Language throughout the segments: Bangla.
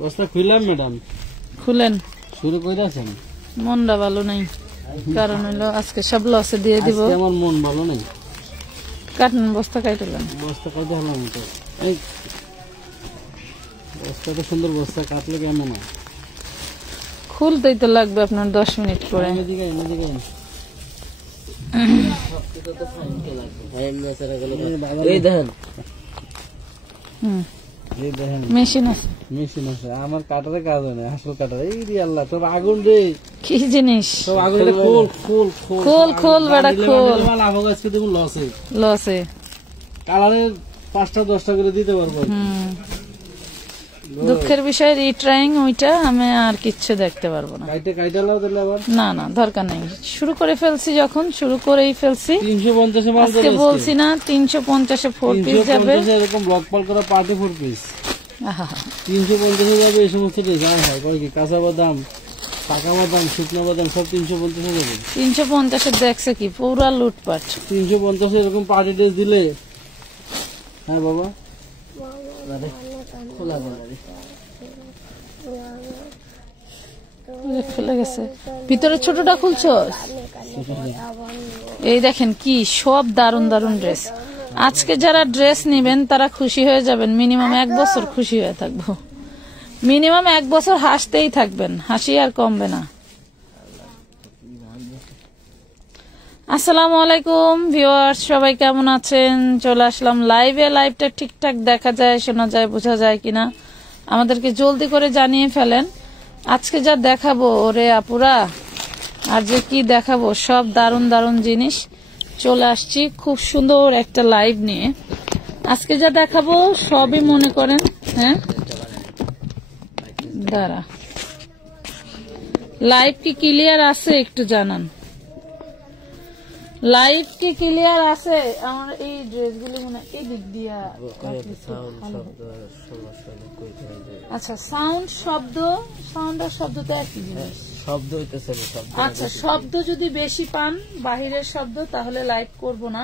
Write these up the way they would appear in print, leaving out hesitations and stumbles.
বস্তা খুললাম ম্যাডাম, খুলেন। শুরু করেছেন? মনটা ভালো নাই, কারণ হলো আজকে সব লসে দিয়ে দিব। আমার মন ভালো নেই। কাটেন, বস্তা কাটলেন। বস্তা কাটতে হলাম তো, এই বস্তাটা সুন্দর, বস্তা কাটলে কেমন হয়? খুলতেই তো লাগবে আপনার 10 মিনিট করে। মেশিন আছে, মেশিন আছে, আমার কাটারে কাজ হয় না, আসল কাটারে। এই রে আল্লাহ, তোর আগুন রে, কি জিনিস? সব আগুন রে, খোল খোল খোল খোল বেটা খোল। লাভ আজকে দেবো লসে, লসে। কালারে 5টা 10টা করে দিতে পারবো। দুঃখের বিষয় রিট্রাইং, ওইটা আমি আর কিচ্ছু দেখতে পারবো না। না না, দরকার নেই, শুরু করে ফেলছি যখন, শুরু করেই ফেলছি। 350 আজকে বলছি না 350 এ 4 পিস যাবে, এরকম ব্লক পাল করা পার্টি 4 পিস 350 যাবে। এই সমস্ত কি কাঁচা বাদাম, পাকা বাদাম, শুকনো বাদাম সব 350 যাবে। 350 দেখছে কি পুরা লুটপাট। 350 এরকম পার্টি ড্রেস দিলে। হ্যাঁ বাবা, খুলে গেছে, ভিতরে ছোটটা খুলছ। এই দেখেন কি সব দারুন দারুন ড্রেস। আজকে যারা ড্রেস নিবেন তারা খুশি হয়ে যাবেন, মিনিমাম 1 বছর খুশি হয়ে থাকবো, মিনিমাম 1 বছর হাসতেই থাকবেন, হাসি আর কমবে না। আসসালামু আলাইকুম ভিউয়ার্স, সবাই কেমন আছেন? চলে আসলাম লাইভে। লাইভটা ঠিকঠাক দেখা যায়, শোনা যায়, বোঝা যায় কিনা আমাদেরকে জলদি করে জানিয়ে ফেলেন। আজকে যা দেখাবো ওরে আপুরা, আর যে কি দেখাবো, সব দারুন দারুন জিনিস। চলে আসছি খুব সুন্দর একটা লাইভ নিয়ে। আজকে যা দেখাবো সবই মনে করেন, হ্যাঁ দাঁড়া, লাইভ কি ক্লিয়ার আছে একটু জানান, লাইভ কি ক্লিয়ার আছে? আমার এই ড্রেসগুলো মনে এই দিক দিয়া, আচ্ছা সাউন্ড শব্দ, সাউন্ড আর শব্দ তো একই জিনিস, শব্দ হইতেছে। আচ্ছা শব্দ যদি বেশি পান, বাহিরের শব্দ, তাহলে লাইভ করব না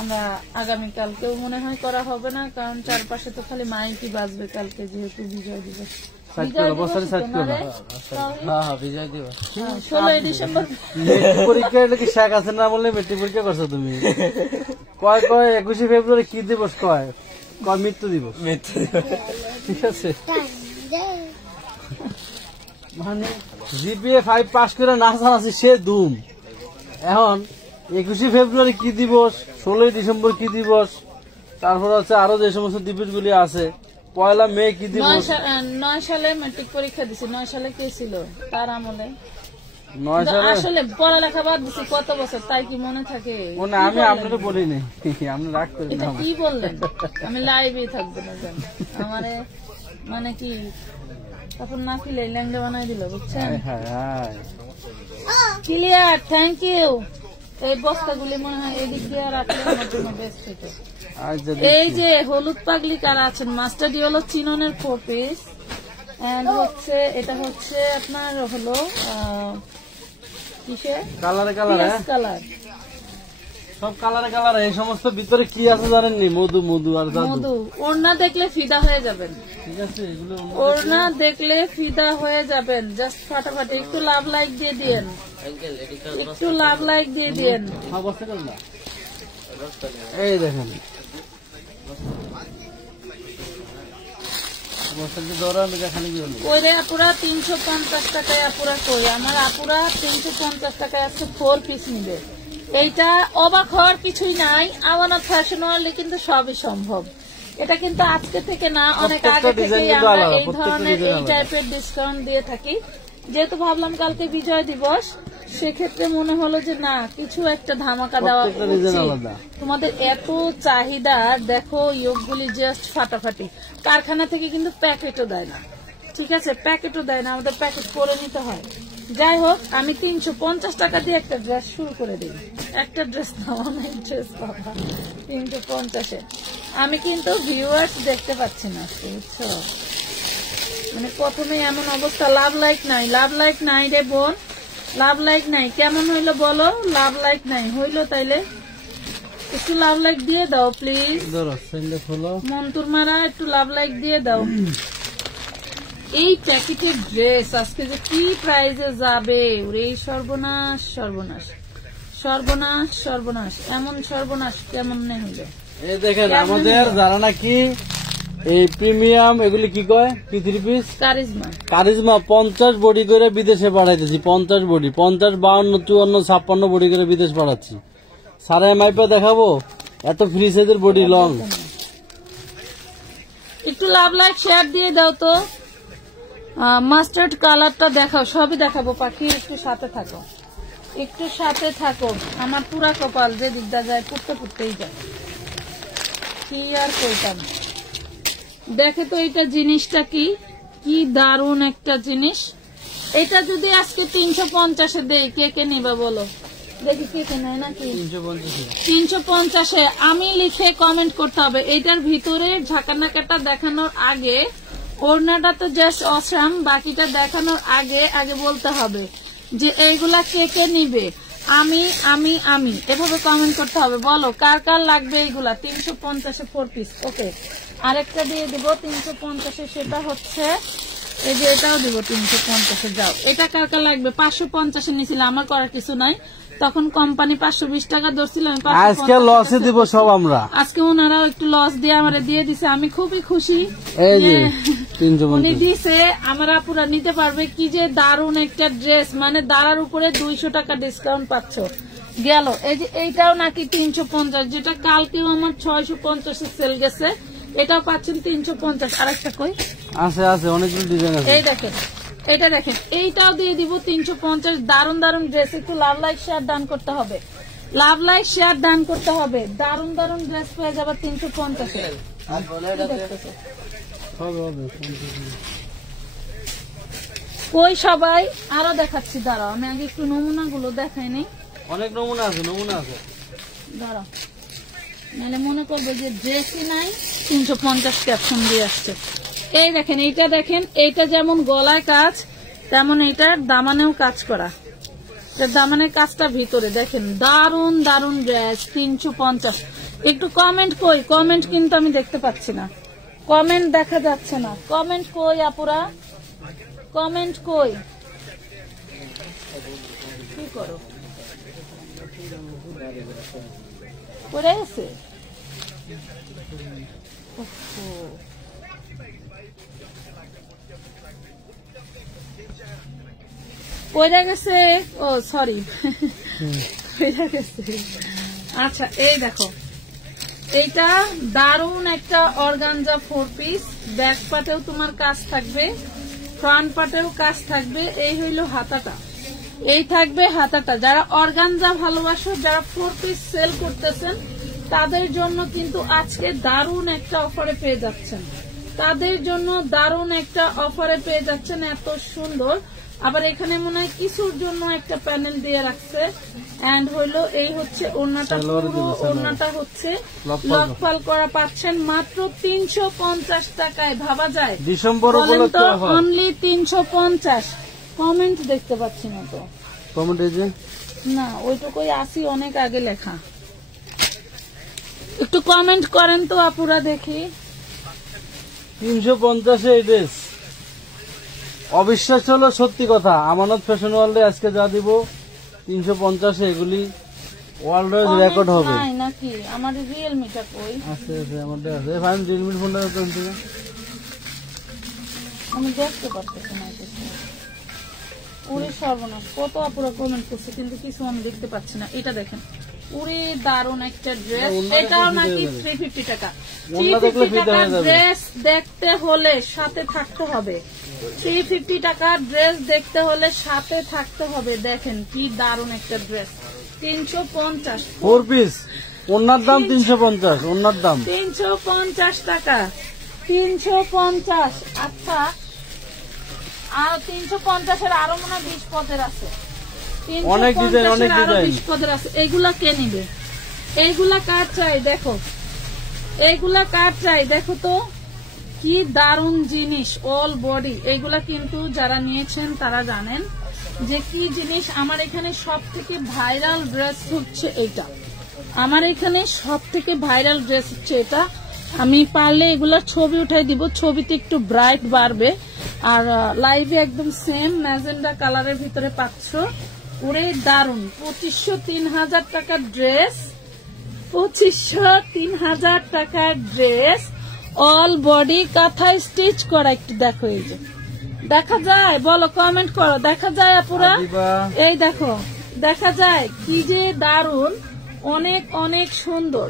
আমরা। আগামীকালকেও মনে হয় করা হবে না, কারণ চারপাশে তো খালি মাইকই বাজবে কালকে, যেহেতু বিজয় দিবস। 16 ডিসেম্বর পরীক্ষা কি শেখ হাসিনা বললে মেট্রিক পরীক্ষা করছো তুমি? কয় 21 ফেব্রুয়ারি কি দিবস? কয় মৃত্যু দিবস। ঠিক আছে, মানে জিপিএ 5 পাস করে নাচানাচি সে ধুম। এখন 21 ফেব্রুয়ারি কি দিবস, 16 ডিসেম্বর কি দিবস, তারপর হচ্ছে আরো যে সমস্ত দিবসগুলি আছে, 1 মে কি দিবস। 9 সালে মেট্রিক পরীক্ষা দিছি। 9 সালে কে ছিল তার আমলে? 9 সালে আসলে পড়ালেখা বাদ দিছি কত বছর, তাই কি মনে থাকে? আমি আপনাকে বলি নাই, আপনি রাগ করেন না। কি বললেন? আমি লাইভে থাকবো না জান, আমারে মানে কি তখন না কিলে ল্যাংড়া বানাই দিল, বুঝছেন? Clear, thank you. এই বস্তাগুলি মনে হয় এদিক দিয়ে রাখলে আমার জন্য বেস্ট হতো। এই যে হলুদ পাগলি কারা আছেন, মাস্টার্ড ইয়েলো চিননের 4 পিস, এন্ড হচ্ছে এটা হচ্ছে আপনার হলো কিসে কালারে কালারে, কালার, সব কালারে কালারে। এই সমস্ত ভিতরে কি আছে জানেননি? মধু, মধু আর মধু। ওড়না দেখলে ফিদা হয়ে যাবেন, ঠিক আছে, এগুলো ওড়না দেখলে ফিদা হয়ে যাবেন। জাস্ট ফাটাফাটি একটু লাভ লাইক দিয়ে দিয়েন, একটু লাভ লাইক দিয়ে দিয়েন। এই দেখেন ওই আপুরা 350 টাকায়, আপুরা কই আমার আপুরা 350 টাকায় আজকে 4 পিস নিবে। এইটা অবাক হওয়ার কিছুই নাই, আমানা ফ্যাশন ওয়ার্ল্ডে কিন্তু সবই সম্ভব। এটা কিন্তু আজকে থেকে না, অনেক আগে থেকেই আমরা এই ধরনের এই টাইপের ডিসকাউন্ট দিয়ে থাকি। যেহেতু ভাবলাম কালকে বিজয় দিবস, সেক্ষেত্রে মনে হলো যে না, কিছু একটা ধামাকা দেওয়া উচিত। তোমাদের এত চাহিদা, দেখো ইয়োগগুলি জাস্ট ফাটাফাটি। কারখানা থেকে কিন্তু প্যাকেটও দেয় না, ঠিক আছে, প্যাকেটও দেয় না, আমাদের প্যাকেট করে নিতে হয়। যাই হোক, আমি 350 টাকা দিয়ে একটা ড্রেস শুরু করে দিই। একটা ড্রেস নাও, অনেক ড্রেস পাবা 350-এ। আমি কিন্তু ভিউয়ার্স দেখতে পাচ্ছি না, বুঝছো? মানে প্রথমে এমন অবস্থা, লাভ লাইক নাই, লাভ লাইক নাই রে বোন, লাভ লাইক নাই। কেমন হইলো বলো? লাভ লাইক নাই হইলো, তাইলে একটু লাভ লাইক দিয়ে দাও প্লিজ। ধরো সেন্ডে খোলো। মন্তুর মারা একটু লাভ লাইক দিয়ে দাও। এই প্যাকেটের ড্রেস আজকে যে কি প্রাইজে যাবে, ওরে সর্বনাশ সর্বনাশ সর্বনাশ সর্বনাশ, এমন সর্বনাশ কেমন হইবে। এই দেখেন আমাদের যারা নাকি এই প্রিমিয়াম এগুলি কি কয় পৃথিবী পিস কারিজমা, কারিজমা 50 বডি করে বিদেশে পাঠাইতেছি। 50 বডি, 50, 52, 54, 56 বডি করে বিদেশ পাঠাচ্ছি। সারা এমআইপে দেখাবো এত ফ্রি সাইজের বডি লং। একটু লাভ লাইক শেয়ার দিয়ে দাও তো। মাস্টার্ড কালারটা দেখাও, সবই দেখাবো পাখি, একটু সাথে থাকো, একটু সাথে থাকো। আমার পুরা কপাল যে দিকটা যায় পুড়তে পুড়তেই যায়, কি আর কইতাম। দেখে তো এটা জিনিসটা কি কি দারুণ একটা জিনিস। এটা যদি আজকে 350-এ দেই কে কে নিবা বলো দেখি, কে কে নেয় নাকি? 350-এ আমি লিখে কমেন্ট করতে হবে। এইটার ভিতরে ঝাঁকানাকাটা দেখানোর আগে, ওড়নাটা তো জাস্ট অসাম, বাকিটা দেখানোর আগে আগে বলতে হবে যে এইগুলা কে কে নিবে। আমি আমি আমি এভাবে কমেন্ট করতে হবে। বলো কার কার লাগবে এইগুলা। 350-এ 4 পিস। ওকে, আরেকটা দিয়ে দিব 350-এ, সেটা হচ্ছে এই যে এটাও দিব 350-এ। যাও, এটা কার কার লাগবে? 550-এ নিছিল, আমার করার কিছু নাই, তখন কোম্পানি 520 টাকা ধরছিল, আজকে লসে দিব সব আমরা। আজকে ওনারাও একটু লস দিয়ে আমার দিয়ে দিছে, আমি খুবই খুশি। এই যে 350 উনি দিছে, আমার আপুরা নিতে পারবে। কি যে দারুণ একটা ড্রেস, মানে দাঁড়ার উপরে 200 টাকা ডিসকাউন্ট পাচ্ছ। গেল এই যে এইটাও নাকি 350, যেটা কালকেও আমার 650-এ সেল গেছে, এটাও পাচ্ছেন 350। আরেকটা কই আছে আছে অনেকগুলো ডিজাইন আছে। এই দেখেন, এটা দেখেন, এইটাও দিয়ে দিব 350। দারুণ দারুণ ড্রেস। একটু লাভ লাইক শেয়ার দান করতে হবে, লাভ লাইক শেয়ার দান করতে হবে। দারুণ দারুণ ড্রেস পেয়ে যাবে 350-এ। কই সবাই? আরো দেখাচ্ছি, দাঁড়াও আমি আগে একটু নমুনা গুলো দেখাই নেই। অনেক নমুনা আছে, নমুনা আছে, দাঁড়াও, নাহলে মনে করবো যে ড্রেসই নাই, 350 ক্যাপশন দিয়ে আসছে। এই দেখেন, এইটা দেখেন, এইটা যেমন গলায় কাজ তেমন এইটার দামানেও কাজ করা। দামানের কাজটা ভিতরে দেখেন, দারুণ দারুণ ড্রেস 350। একটু কমেন্ট কই? কমেন্ট কিন্তু আমি দেখতে পাচ্ছি না, কমেন্ট দেখা যাচ্ছে না। কমেন্ট কই আপুরা? কমেন্ট কই? কি করো পড়ে গেছে? পড়ে গেছে, ও সরি, পড়ে গেছে। আচ্ছা, এই দেখো, এইটা দারুণ একটা অর্গানজা 4 পিস। ব্যাক পাটেও তোমার কাজ থাকবে, ফ্রন্ট পাটেও কাজ থাকবে। এই হইলো হাতাটা, এই থাকবে হাতাটা। যারা অর্গানজা ভালোবাসো, যারা 4 পিস সেল করতেছেন, তাদের জন্য কিন্তু আজকে দারুণ একটা অফারে পেয়ে যাচ্ছেন, তাদের জন্য দারুণ একটা অফারে পেয়ে যাচ্ছেন। এত সুন্দর। আবার এখানে মনে হয় কিছুর জন্য একটা প্যানেল দিয়ে রাখছে। এন্ড হইলো এই হচ্ছে ওড়নাটা, পুরো ওড়নাটা হচ্ছে লকফাল করা, পাচ্ছেন মাত্র 350 টাকায়। ভাবা যায় ডিসেম্বর অনলি 350। কমেন্ট দেখতে পাচ্ছি না তো, কমেন্ট এই যে না ওইটুকুই আসি, অনেক আগে লেখা। একটু কমেন্ট করেন তো আপুরা দেখি। 350 এই ড্রেস অবিশ্বাস হলো সত্যি কথা। আমানত ফ্যাশন ওয়ার্ল্ডে আজকে যা দিব 350 এগুলি ওয়ার্ল্ড রেকর্ড হবে নাকি? আমার রিয়েলমিটা কই? আছে আছে, আমাদের আছে। ফাইন রিয়েলমি ফোনটা তো আমি দেখতে পাচ্ছি না। ওরে সর্বনাশ, কত আপুরা কমেন্ট করছে কিন্তু কিছু আমি দেখতে পাচ্ছি না। এটা দেখেন, ওরে দারুণ একটা ড্রেস। এটাও নাকি 350 টাকা। 350 টাকা ড্রেস দেখতে হলে সাথে থাকতে হবে। 350 টাকা ড্রেস দেখতে হলে সাথে থাকতে হবে। দেখেন কি দারুণ একটা ড্রেস। 350 4 পিস, ওনার দাম 350, ওনার দাম 350 টাকা। 350। আচ্ছা, আর 350-এর আরো মনে হয় 20 পদের আছে। অনেক ডিজাইন, অনেক ডিজাইন। 20 পদের আছে। এইগুলা কে নিবে? এইগুলা কার চাই? দেখো, এইগুলা কার চাই? দেখো তো কি দারুণ জিনিস, অল বডি। এইগুলা কিন্তু যারা নিয়েছেন তারা জানেন যে কি জিনিস। আমার এখানে সব থেকে ভাইরাল ড্রেস হচ্ছে এইটা। আমার এখানে সব থেকে ভাইরাল ড্রেস হচ্ছে এটা। আমি পারলে এগুলার ছবি উঠাই দিব, ছবিতে একটু ব্রাইট বাড়বে। আর লাইভে একদম সেম ম্যাজেন্ডা কালারের ভিতরে পাচ্ছ। ওরে দারুন, 2500-3000 টাকার ড্রেস, 2500-3000 টাকার ড্রেস, অল বডি কাঁথা স্টিচ করা। একটু দেখো, এই যে দেখা যায়, বলো কমেন্ট করো, দেখা যায় আপুরা? এই দেখো, দেখা যায় কি যে দারুন, অনেক অনেক সুন্দর,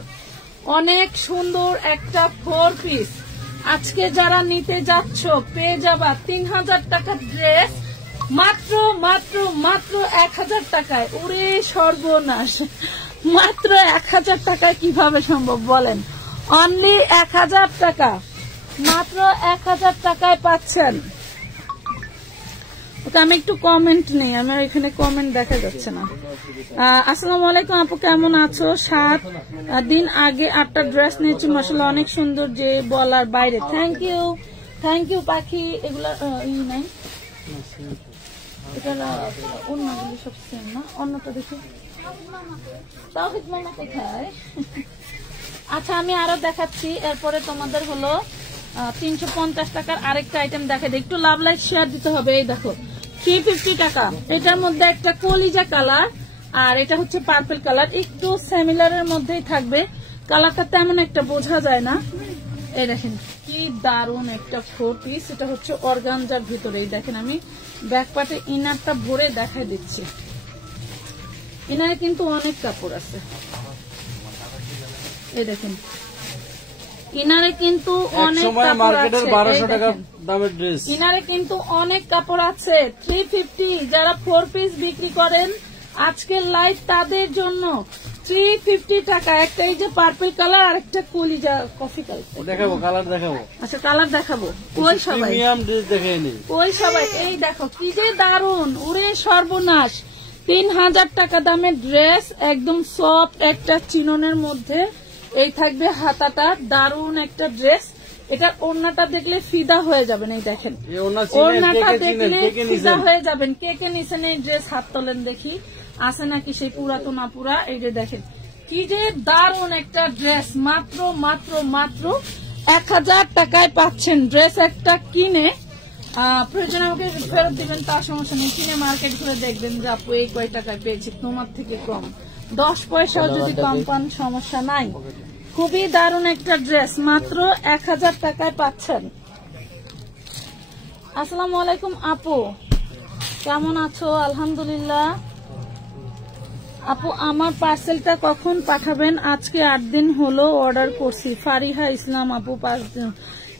অনেক সুন্দর একটা 4 পিস। আজকে যারা নিতে যাচ্ছ পেয়ে যাবা 3000 টাকার ড্রেস মাত্র মাত্র মাত্র 1000 টাকায়। ওরে সর্বনাশ, মাত্র 1000 টাকায় কিভাবে সম্ভব বলেন? অনলি 1000 টাকা, মাত্র 1000 টাকায় পাচ্ছেন। ওকে, আমি একটু কমেন্ট নেই, আমার এখানে কমেন্ট দেখা যাচ্ছে না। আসসালামু আলাইকুম আপু, কেমন আছো? 7 দিন আগে 8টা ড্রেস নিয়েছি, মাশাআল্লাহ অনেক সুন্দর, যে বলার বাইরে। থ্যাংক ইউ, থ্যাংক ইউ পাখি। এগুলা নাই, এটা অন্যগুলি সব সেম না, অন্যটা দেখি। তাওহিদ মামা কোথায়? আচ্ছা, আমি আরো দেখাচ্ছি। এরপরে তোমাদের হলো 350 টাকার আরেকটা আইটেম দেখা দেয়। একটু লাভ লাইট শেয়ার দিতে হবে। এই দেখো 350 টাকা। এটার মধ্যে একটা কলিজা কালার আর এটা হচ্ছে পার্পল কালার, একটু সিমিলারের মধ্যেই থাকবে। কালারটা তেমন একটা বোঝা যায় না। এই দেখেন কি দারুন একটা 4 পিস। এটা হচ্ছে অর্গানজার ভিতরে। এই দেখেন, আমি ব্যাক পার্টে ইনারটা ভরে দেখাই দিচ্ছি। ইনারে কিন্তু অনেক কাপড় আছে। এই দেখেন, ইনারে কিন্তু অনেক কাপড় আছে। 1200 টাকা দামের ড্রেস, ইনারে কিন্তু অনেক কাপড় আছে। 350 যারা 4 পিস বিক্রি করেন আজকের লাইভ তাদের জন্য 350 টাকা। একটা এই যে পার্পল কালার আর একটা কলিজা কফি কালার দেখাবো, কালার দেখাবো। আচ্ছা, কালার দেখাবো। ওই সবাই প্রিমিয়াম ড্রেস দেখাইনি, ওই সবাই। এই দেখো কি যে দারুন, ওরে সর্বনাশ, 3000 টাকা দামের ড্রেস, একদম সফট একটা চিননের মধ্যে। এই থাকবে হাতাটা, দারুন একটা ড্রেস। এটার ওড়নাটা দেখলে ফিদা হয়ে যাবেন। এই দেখেন, ওড়নাটা দেখলে ফিদা হয়ে যাবেন। কে কে নিছেন এই ড্রেস? হাত তোলেন দেখি, আছে নাকি সেই পুরাতন আপুরা? এই যে দেখেন কি যে দারুন একটা ড্রেস, মাত্র মাত্র মাত্র 1000 টাকায় পাচ্ছেন। ড্রেস একটা কিনে প্রয়োজন আমাকে ফেরত দিবেন, তার সমস্যা নেই। কিনে মার্কেট ঘুরে দেখবেন যে আপু এই কয় টাকায় পেয়েছি, তোমার থেকে কম 10 পয়সাও যদি কম পান সমস্যা নাই। খুবই দারুন একটা ড্রেস, মাত্র 1000 টাকায় পাচ্ছেন। আসসালামু আলাইকুম আপু, কেমন আছো? আলহামদুলিল্লাহ। আপু আমার পার্সেলটা কখন পাঠাবেন? আজকে 8 দিন হলো অর্ডার করছি। ফারিহা ইসলাম আপু, 5 দিন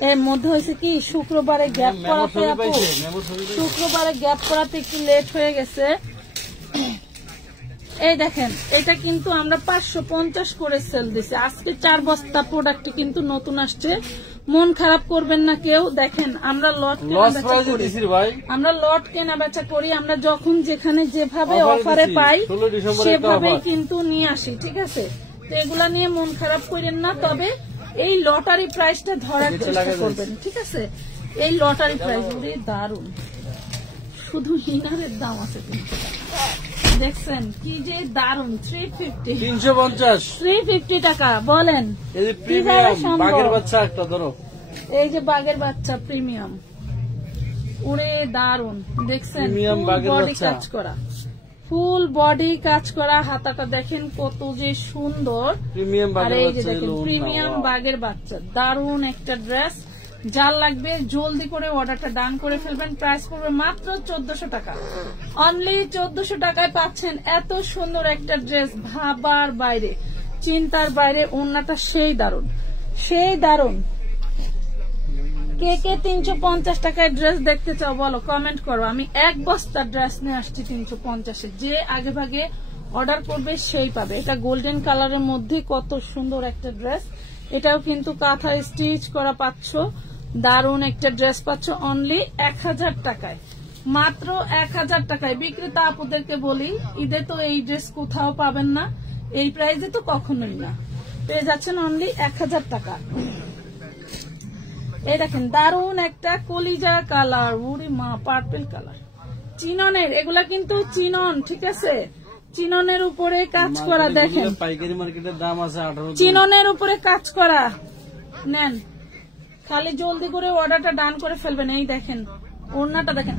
এর মধ্যে হয়েছে কি শুক্রবারে গ্যাপ করাতে, আপু শুক্রবারে গ্যাপ করাতে একটু লেট হয়ে গেছে। এই দেখেন, এটা কিন্তু আমরা 550 করে সেল দিছি। আজকে 4 বস্তা প্রোডাক্ট কিন্তু নতুন আসছে, মন খারাপ করবেন না কেউ। দেখেন, আমরা লট কেনা বেচা করি, আমরা যখন যেখানে যেভাবে অফারে পাই সেভাবেই কিন্তু নিয়ে আসি, ঠিক আছে? তো এগুলা নিয়ে মন খারাপ করেন না, তবে এই লটারি প্রাইসটা ধরার চেষ্টা করবেন, ঠিক আছে? এই লটারি প্রাইস দারুন, শুধু হিনারের দাম আছে 300 টাকা। দেখছেন কি যে দারুন, 350 টাকা। বলেন বাঘের বাচ্চা একটা ধরো, এই যে বাঘের বাচ্চা প্রিমিয়াম, উড়ে দারুন। দেখছেন বডি কাজ করা, ফুল বডি কাজ করা, হাতাটা দেখেন কত যে সুন্দর। আর এই যে দেখেন প্রিমিয়াম বাঘের বাচ্চা, দারুন একটা ড্রেস। যার লাগবে জলদি করে অর্ডারটা ডান করে ফেলবেন। প্রাইস পড়বে মাত্র 1400 টাকা। অনলি 1400 টাকায় পাচ্ছেন এত সুন্দর একটা ড্রেস, ভাবার বাইরে, চিন্তার বাইরে। ওড়নাটা সেই দারুন, সেই দারুন। কে কে 350 টাকায় ড্রেস দেখতে চাও বলো, কমেন্ট করো। আমি 1 বস্তা ড্রেস নিয়ে আসছি 350-এ। যে আগে ভাগে অর্ডার করবে সেই পাবে। এটা গোল্ডেন কালারের মধ্যে কত সুন্দর একটা ড্রেস। এটাও কিন্তু কাঁথা স্টিচ করা পাচ্ছ, দারুন একটা ড্রেস পাচ্ছ অনলি 1000 টাকায়, মাত্র 1000 টাকায়। বিক্রেতা আপুদেরকে বলি, ঈদে তো এই ড্রেস কোথাও পাবেন না, এই প্রাইসে তো কখনোই না। পেয়ে যাচ্ছেন অনলি 1000 টাকা। এই দেখেন দারুন একটা কলিজা কালার, উড়ি মা, পার্পল কালার, চিননের। এগুলা কিন্তু চিনন, ঠিক আছে? চিননের উপরে কাজ করা দেখেন, পাইকারি মার্কেটের দাম আছে 18। চিননের উপরে কাজ করা নেন, খালি জলদি করে অর্ডারটা ডান করে ফেলবেন। এই দেখেন ওড়নাটা দেখেন,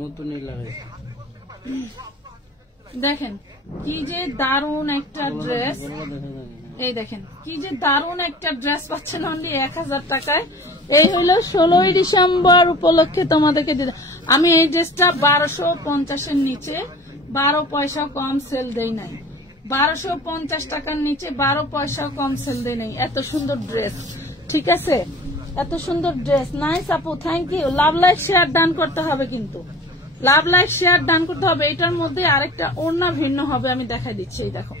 নতুনই লাগাইছে, দেখেন কি যে দারুন একটা ড্রেস। এই দেখেন কি যে দারুন একটা ড্রেস পাচ্ছেন অনলি 1000 টাকায়। এই হলো 16ই ডিসেম্বর উপলক্ষে তোমাদেরকে দিতে। আমি এই ড্রেসটা 1250 নিচে 12 পয়সা কম সেল দেই নাই, 1250 টাকার নিচে 12 পয়সা কম সেল দেই নাই। এত সুন্দর ড্রেস, ঠিক আছে, এত সুন্দর ড্রেস। নাইস আপু, thank you. Love like share done করতে হবে, কিন্তু লাভ লাইক শেয়ার ডান করতে হবে। এটার মধ্যে আরেকটা ওড়না ভিন্ন হবে, আমি দেখাই দিচ্ছি। এই দেখো,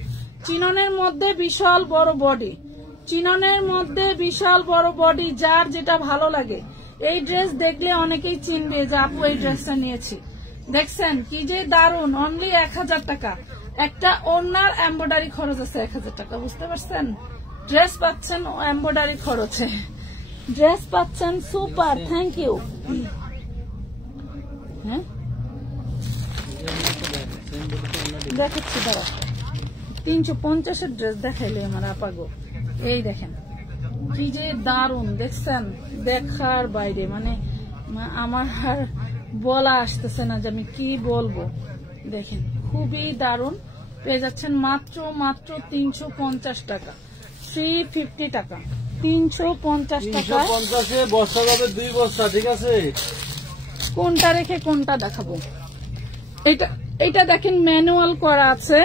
চিননের মধ্যে বিশাল বড় বডি, চিননের মধ্যে বিশাল বড় বডি। যার যেটা ভালো লাগে এই ড্রেস দেখলে অনেকেই চিনবে যে আপু এই ড্রেসটা নিয়েছি। দেখছেন কি যে দারুন, অনলি 1000 টাকা। একটা ওড়নার এমব্রয়ডারি খরচ আছে 1000 টাকা, বুঝতে পারছেন? ড্রেস পাচ্ছেন এমব্রয়ডারি খরচে, ড্রেস পাচ্ছেন। Super, thank you. হ্যাঁ দেখাচ্ছি, দাঁড়া, 350-এর ড্রেস দেখাইলে আমার আপাগো। এই দেখেন কি যে দারুন, দেখছেন, দেখার বাইরে, মানে আমার আর বলা আসতেছে না যে আমি কি বলবো। দেখেন খুবই দারুন, পেয়ে যাচ্ছেন মাত্র 350 টাকা, 350 টাকা, 350 টাকা। 350-এ বস্তা যাবে 2 বস্তা, ঠিক আছে? কোনটা রেখে কোনটা দেখাবো? এটা দেখেন ম্যানুয়াল করা আছে।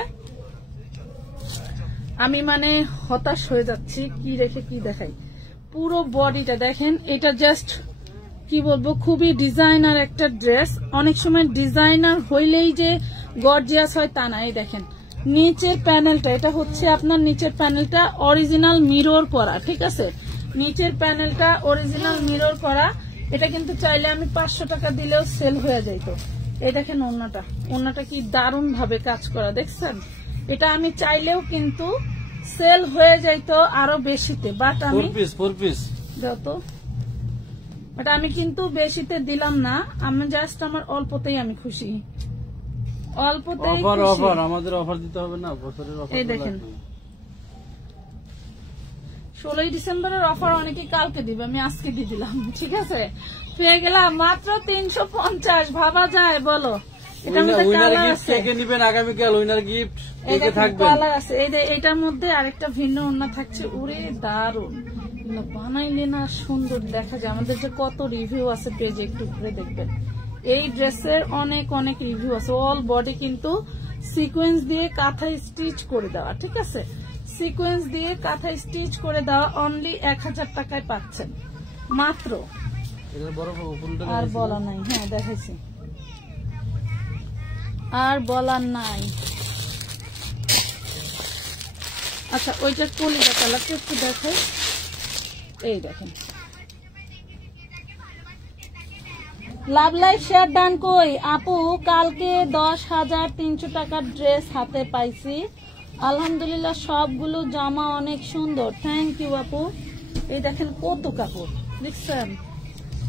আমি মানে হতাশ হয়ে যাচ্ছি, কি রেখে কি দেখাই। পুরো বডিটা দেখেন, এটা জাস্ট কি বলবো, খুবই ডিজাইনার একটা ড্রেস। অনেক সময় ডিজাইনার হইলেই যে গর্জিয়াস হয় তা না। এই দেখেন নিচের প্যানেলটা, এটা হচ্ছে আপনার নিচের প্যানেলটা অরিজিনাল মিরর করা, ঠিক আছে? নিচের প্যানেলটা অরিজিনাল মিরর করা। এটা কিন্তু চাইলে আমি 500 টাকা দিলেও সেল হয়ে যাইতো। এই দেখেন ওড়নাটা, ওড়নাটা কি দারুণ ভাবে কাজ করা, দেখছেন? এটা আমি চাইলেও কিন্তু সেল হয়ে যাইতো আরো বেশিতে, বাট আমি 4 পিস যত বাট আমি কিন্তু বেশিতে দিলাম না। আমি জাস্ট আমার অল্পতেই আমি খুশি, অল্পতেই খুশি। অফার আমাদের অফার দিতে হবে না, বছরের অফার। এই দেখেন 16ই ডিসেম্বরের অফার অনেকে কালকে দিবে, আমি আজকে দিয়ে দিলাম, ঠিক আছে? পেয়ে গেলাম মাত্র 350। ভাবা যায় বলো? এটার মধ্যে আরেকটা ভিন্ন ওড়না থাকছে, উড়ে দারুন বানাইলে না সুন্দর দেখা যায়। আমাদের যে কত রিভিউ আছে পেজে, একটু ঘুরে দেখবেন। এই ড্রেসের অনেক অনেক রিভিউ আছে। অল বডি কিন্তু সিকোয়েন্স দিয়ে কাঁথা স্টিচ করে দেওয়া, ঠিক আছে? সিকোয়েন্স দিয়ে কাঁথা স্টিচ করে দেওয়া, অনলি 1000 টাকায় পাচ্ছেন মাত্র। আর বলা নাই, হ্যাঁ দেখাইছি, আর বলার নাই। আচ্ছা ওইটা কলিজা কালারটা একটু দেখাই। এই দেখেন লাভ লাইফ শেয়ার ডান কই আপু? কালকে 10,300 টাকার ড্রেস হাতে পাইছি, আলহামদুলিল্লাহ। সবগুলো জামা অনেক সুন্দর, থ্যাংক ইউ আপু। এই দেখেন কত কাপড়, দেখছেন?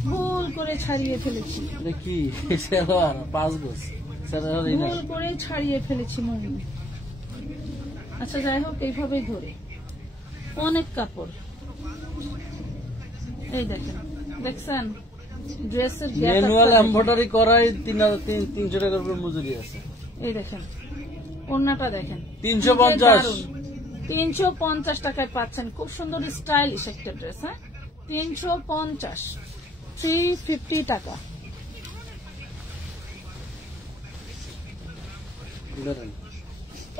ভুল করে ছাড়িয়ে ফেলেছি, ভুল করে ছাড়িয়ে ফেলেছি মনে। আচ্ছা যাই হোক, এইভাবেই ধরে অনেক কাপড়। এই দেখেন, দেখছেন ড্রেসের ম্যানুয়াল এমব্রয়ডারি করাই 300 টাকার উপর মজুরি আছে। এই দেখেন ওড়নাটা দেখেন, 350 টাকায় পাচ্ছেন। খুব সুন্দর স্টাইলিশ একটা ড্রেস। হ্যাঁ 350, 350 টাকা।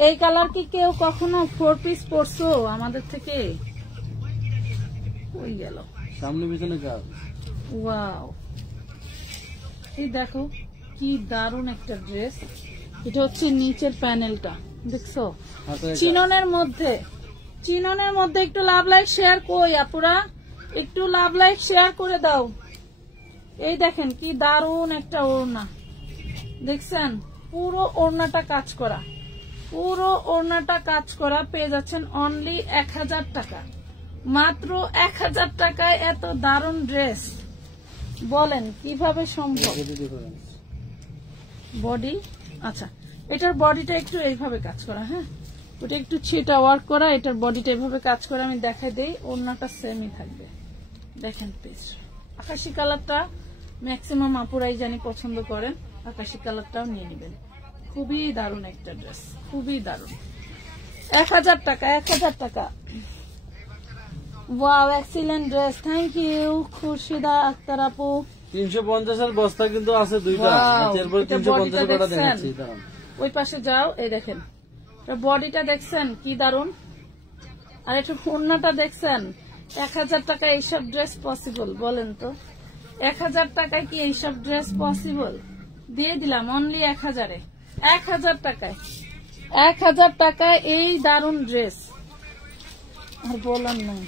এই কালার কি কেউ কখনো 4 পিস পরছো আমাদের থেকে? ওই গেল সামনে পিছনে কাজ। ওয়াও, এই দেখো কি দারুণ একটা ড্রেস। এটা হচ্ছে নিচের প্যানেলটা, দেখছো? চিননের মধ্যে, চিননের মধ্যে একটু লাভ লাইক শেয়ার কই আপুরা, একটু লাভ লাইক শেয়ার করে দাও। এই দেখেন কি দারুণ একটা ওড়না, দেখছেন? পুরো ওড়নাটা কাজ করা, পুরো ওড়নাটা কাজ করা। পেয়ে যাচ্ছেন অনলি 1000 টাকা, মাত্র 1000 টাকায় এত দারুণ ড্রেস। বলেন কিভাবে সম্ভব? বডি, আচ্ছা এটার বডিটা একটু এইভাবে কাজ করা, হ্যাঁ ওটা একটু ছিটা ওয়ার্ক করা, এটার বডিটা এইভাবে কাজ করা। আমি দেখাই দেই, ওড়নাটা সেমই থাকবে। দেখেন প্লিজ, আকাশি কালারটা ম্যাক্সিমাম আপুরাই জানি পছন্দ করেন, আকাশি কালারটাও নিয়ে নেবেন। খুবই দারুণ একটা ড্রেস, খুবই দারুণ। 1000 টাকা, 1000 টাকা। Wow, excellent dress, thank you Khurshida Akter আপু। 350 এর বস্তা কিন্তু আছে দুইটা, এরপর 350 টাকা দেখাচ্ছি। ওই পাশে যাও, এই দেখেন বডিটা দেখছেন কি দারুণ, আর একটু ওড়নাটা দেখছেন। 1000 টাকা এইসব ড্রেস পসিবল? বলেন তো 1000 টাকায় কি এইসব ড্রেস পসিবল? দিয়ে দিলাম অনলি 1000-এ, 1000 টাকায়, 1000 টাকায় এই দারুণ ড্রেস। আর বলার নাই,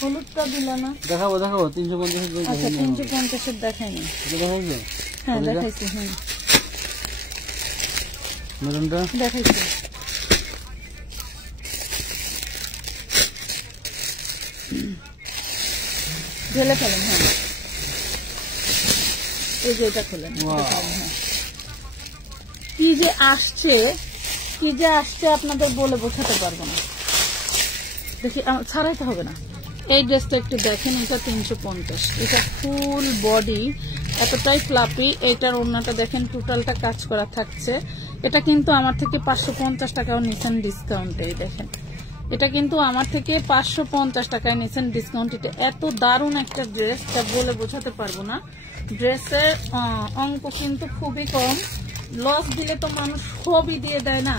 হলুদটা দিল না। দেখাবো 350। আচ্ছা 350-এর দেখাইনি। হ্যাঁ দেখাইছি, হ্যাঁ মেরুনটা দেখাইছি। ঢেলে ফেলেন, হ্যাঁ এই যে এটা খোলেন। হ্যাঁ কি যে আসছে, কি যে আসছে আপনাদের বলে বোঝাতে পারবো না। দেখি ছাড়াইতে হবে না। এই ড্রেসটা একটু দেখেন, এটা 350, এটা ফুল বডি এতটাই ফ্লাপি। এটার ওড়নাটা দেখেন, টোটালটা কাজ করা থাকছে। এটা কিন্তু আমার থেকে 550 টাকাও নিছেন ডিসকাউন্টে। দেখেন এটা কিন্তু আমার থেকে 550 টাকায় নিছেন ডিসকাউন্ট। এটা এত দারুণ একটা ড্রেস, তা বলে বোঝাতে পারবো না। ড্রেসের অঙ্ক কিন্তু খুবই কম, লস দিলে তো মানুষ সবই দিয়ে দেয় না,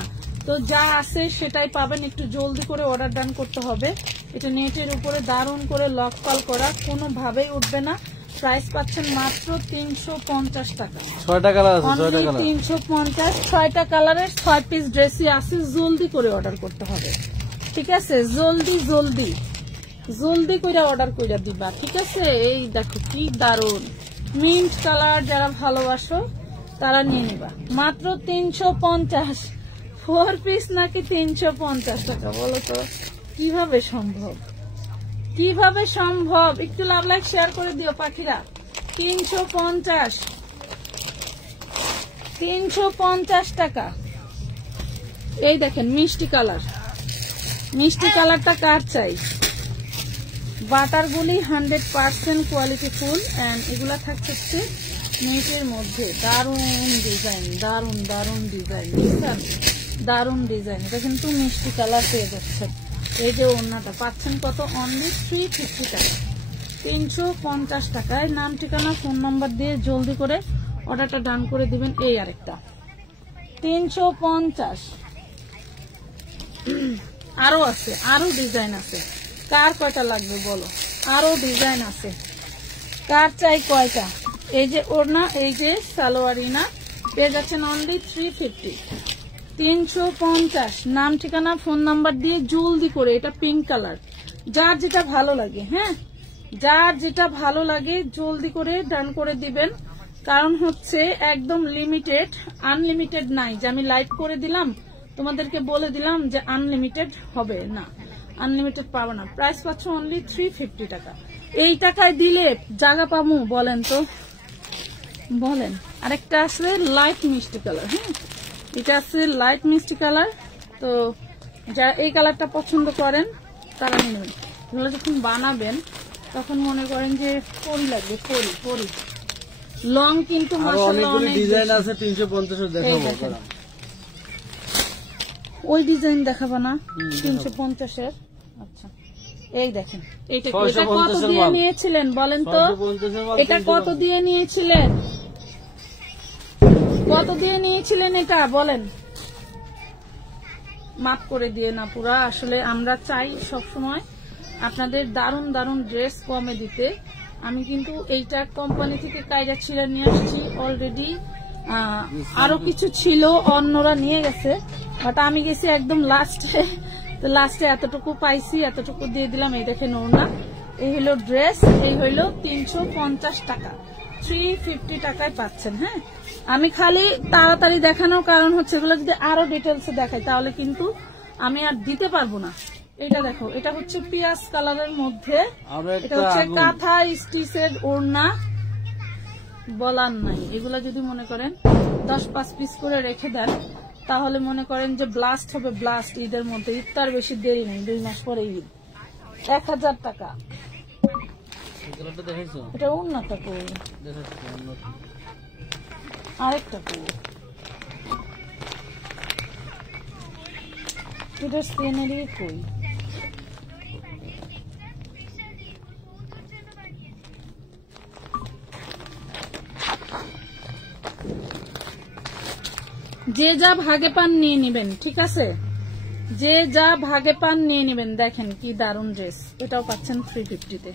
তো যা আছে সেটাই পাবেন। একটু জলদি করে অর্ডার ডান করতে হবে। এটা নেটের উপরে দারুণ করে লক পাল করা, কোনোভাবেই উঠবে না। প্রাইস পাচ্ছেন মাত্র 350 টাকা। 6টা কালার আছে, 6টা কালার 350, 6টা কালারের 6 পিস ড্রেসই আছে। জলদি করে অর্ডার করতে হবে, ঠিক আছে? জলদি জলদি জলদি করে অর্ডার করে দিবা, ঠিক আছে? এই দেখো কি দারুণ মিন্ট কালার, যারা ভালোবাসো তারা নিয়ে নিবা। মাত্র 350, 4 পিস নাকি 350 টাকা? বলো তো কিভাবে সম্ভব, কিভাবে সম্ভব? একটু লাভ লাইক শেয়ার করে দিও পাখিরা। 350 টাকা। এই দেখেন মিষ্টি কালার, মিষ্টি কালারটা কার চাই? বাটারগুলি 100% কোয়ালিটি ফুল, এন্ড এগুলা থাকছে নেটের মধ্যে। দারুণ ডিজাইন, দারুণ দারুণ ডিজাইন, বুঝছেন? দারুণ ডিজাইন। এটা কিন্তু মিষ্টি কালার পেয়ে যাচ্ছেন। এই যে ওড়নাটা পাচ্ছেন কত? অনলি 350 টাকা। 350 টাকায়। নাম ঠিকানা ফোন নাম্বার দিয়ে জলদি করে অর্ডারটা ডান করে দিবেন। এই আরেকটা 350। আরো আছে, আরো ডিজাইন আছে। কার কয়টা লাগবে বলো? আরো ডিজাইন আছে, কার চাই কয়টা? এই যে ওড়না, এই যে সালোয়ারিনা পেয়ে যাচ্ছেন অনলি 350। 350। নাম ঠিকানা ফোন নাম্বার দিয়ে জলদি করে। এটা পিঙ্ক কালার, যার যেটা ভালো লাগে, হ্যাঁ যার যেটা ভালো লাগে জলদি করে ডান করে দিবেন। কারণ হচ্ছে একদম লিমিটেড, আনলিমিটেড নাই যে আমি লাইট করে দিলাম তোমাদেরকে বলে দিলাম যে আনলিমিটেড হবে না, আনলিমিটেড পাবো না। প্রাইস পাচ্ছ অনলি 350 টাকা। এই টাকায় দিলে জায়গা পাবো বলেন তো, বলেন? আরেকটা আছে লাইট মিষ্টি কালার, হ্যাঁ এটা আছে লাইট মিষ্টি কালার। তো যারা এই কালারটা পছন্দ করেন তারা নিয়ে নেবেন। এগুলো যখন বানাবেন তখন মনে করেন যে পরি লাগবে, পরি পরি লং, কিন্তু মাশাআল্লাহ অনেক ডিজাইন আছে। 350 এর দেখাবো, ওই ডিজাইন দেখাবো না 350 এর। আচ্ছা এই দেখেন, এটা কত দিয়ে নিয়েছিলেন বলেন তো? এটা কত দিয়ে নিয়েছিলেন? কত দিয়ে নিয়েছিলেন এটা বলেন? মাফ করে দিয়ে না পুরা। আসলে আমরা চাই সবসময় আপনাদের দারুণ দারুণ ড্রেস কমে দিতে। আমি কিন্তু এইটা কোম্পানি থেকে কায়দা ছিঁড়ে নিয়ে আসছি অলরেডি। আরো কিছু ছিল, অন্যরা নিয়ে গেছে, বাট আমি গেছি একদম লাস্টে। তো লাস্টে এতটুকু পাইছি, এতটুকু দিয়ে দিলাম। এই দেখেন ওড়না, এই হইলো ড্রেস, এই হইলো 350 টাকা। 350 টাকায় পাচ্ছেন। হ্যাঁ আমি খালি তাড়াতাড়ি দেখানোর কারণ হচ্ছে এগুলো যদি আরো ডিটেলসে দেখাই তাহলে কিন্তু আমি আর দিতে পারবো না। এটা দেখো, এটা হচ্ছে পিয়াজ কালারের মধ্যে, এটা হচ্ছে কাঁথা স্টিচের ওড়না। বলার নাই। এগুলা যদি মনে করেন 10-5 পিস করে রেখে দেন তাহলে মনে করেন যে ব্লাস্ট হবে, ব্লাস্ট ঈদের মধ্যে। ঈদ তার বেশি দেরি নেই, 2 মাস পরে ঈদ। 1000 টাকা। এটা অন্যটা কই, আরেকটা কই, এটা স্পেনেরই কই। যে যা ভাগে পান নিয়ে নিবেন, ঠিক আছে? যে যা ভাগে পান নিয়ে নিবেন। দেখেন কি দারুন ড্রেস। এটাও পাচ্ছেন 350-তে,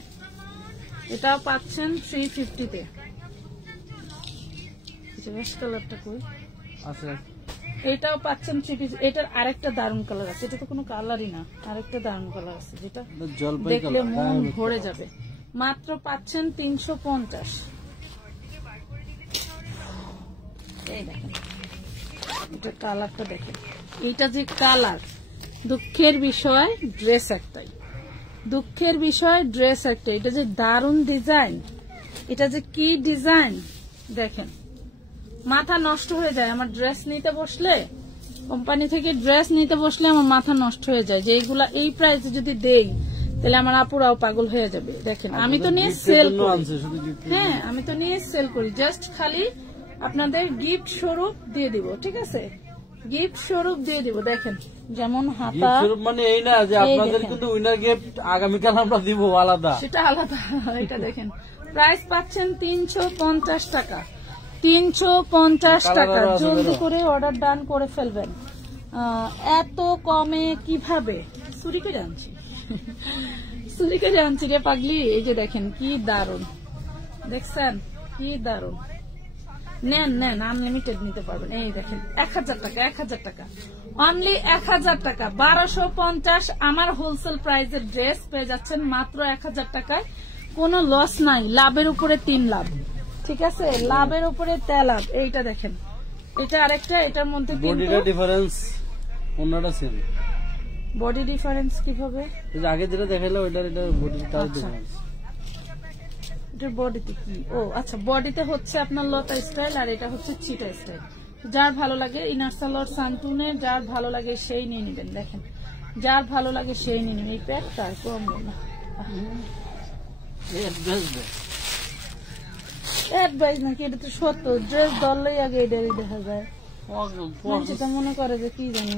এটাও পাচ্ছেন 350-তে। কালারটা কই? এটাও পাচ্ছেন 3 পিস। এটার আরেকটা দারুন কালার আছে, এটা তো কোনো কালারই না, আরেকটা দারুন কালার আছে যেটা দেখলে মন ভরে যাবে। মাত্র পাচ্ছেন 350। এই দেখেন এটা কালারটা দেখেন, এটা যে কালার। দুঃখের বিষয় ড্রেস একটাই, দুঃখের বিষয় ড্রেস একটাই। এটা যে দারুন ডিজাইন, এটা যে কি ডিজাইন দেখেন, মাথা নষ্ট হয়ে যায়। আমার ড্রেস নিতে বসলে, কোম্পানি থেকে ড্রেস নিতে বসলে আমার মাথা নষ্ট হয়ে যায় যে এইগুলা এই প্রাইসে যদি দেই তাহলে আমার আপুরাও পাগল হয়ে যাবে। দেখেন আমি তো নিয়ে সেল করি, হ্যাঁ আমি তো নিয়ে সেল করি, জাস্ট খালি আপনাদের গিফট স্বরূপ দিয়ে দিব, ঠিক আছে? গিফট স্বরূপ দিয়ে দিব। দেখেন যেমন হাতা, মানে এই না যে আপনাদের কিন্তু উইনার গিফট আগামীকাল আমরা দিব আলাদা, সেটা আলাদা। এটা দেখেন প্রাইস পাচ্ছেন 350 টাকা, 350 টাকা। জলদি করে অর্ডার ডান করে ফেলবেন। এত কমে কিভাবে? সুরিকে জানছি, সুরিকে জানছি রে পাগলি। এই যে দেখেন কি দারুন, দেখছেন কি দারুন। নেন নেন, আনলিমিটেড নিতে পারবেন। এই দেখেন 1000 টাকা, 1000 টাকা, অনলি 1000 টাকা। 1250 আমার হোলসেল প্রাইসের ড্রেস পেয়ে যাচ্ছেন মাত্র 1000 টাকায়। কোনো লস নাই, লাভের উপরে 3 লাভ, ঠিক আছে? লাভের উপরে 3 লাভ। এইটা দেখেন, এটা আরেকটা, এটার মধ্যে বডিটা ডিফারেন্স, অন্যটা সেম। বডি ডিফারেন্স কিভাবে? আগে যেটা দেখাইলো ওইটার এটা বডিটা ডিফারেন্স। এটার বডিতে কি? ও আচ্ছা, বডিতে হচ্ছে আপনার লতা স্টাইল আর এটা হচ্ছে চিটা স্টাইল। যার ভালো লাগে ইনার সালোয়ার সানটুনে, যার ভালো লাগে সেই নিয়ে নেবেন। দেখেন যার ভালো লাগে সেই নিয়ে নেবেন। এই প্যাকটা কম না, অ্যাডভাইস নাকি, এটা তো সত্য। ড্রেস ধরলেই আগে এটারই দেখা যায়। সেটা মনে করে যে কি জানি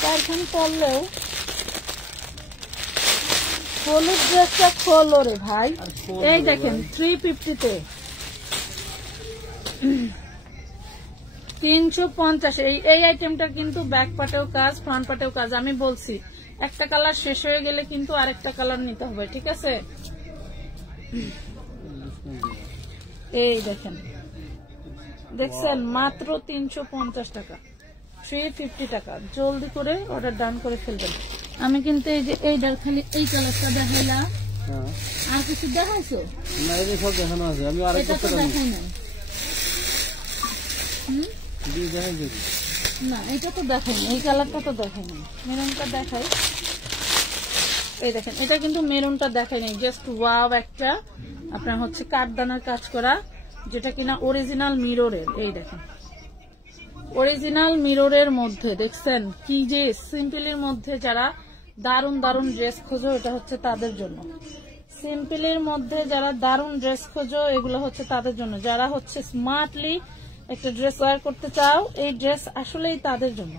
চারখান পরলেও হলুদ ড্রেসটা খোলো রে ভাই। এই দেখেন 350-তে 350। এই আইটেমটা কিন্তু ব্যাক পাটেও কাজ, ফ্রন্ট পাটেও কাজ। আমি বলছি একটা কালার শেষ হয়ে গেলে কিন্তু আরেকটা কালার নিতে হবে, ঠিক আছে? এই দেখেন, দেখছেন মাত্র 350 টাকা, 350 টাকা। জলদি করে অর্ডার ডান করে ফেলবেন। আমি কিন্তু এই যে এইটার খালি এই কালারটা দেখাইলাম, আর কিছু দেখাইছো না? এই সব দেখানো আছে, আমি আরেকটা দেখাই নাই। দেখাই না এটা তো দেখাইনি, এই কালারটা তো দেখাইনি। মেরুনটা দেখাই, এই দেখেন এটা কিন্তু মেরুনটা দেখাই নাই। জাস্ট ওয়াও একটা আপনার হচ্ছে কাঠদানার কাজ করা, যেটা কিনা অরিজিনাল মিররের। এই দেখেন অরিজিনাল মিররের মধ্যে দেখছেন কি যে সিম্পলের মধ্যে যারা দারুন দারুন ড্রেস খোঁজো, এটা হচ্ছে তাদের জন্য। সিম্পলের মধ্যে যারা দারুন ড্রেস খোঁজো, এগুলো হচ্ছে তাদের জন্য। যারা হচ্ছে স্মার্টলি একটা ড্রেস ওয়্যার করতে চাও, এই ড্রেস আসলেই তাদের জন্য।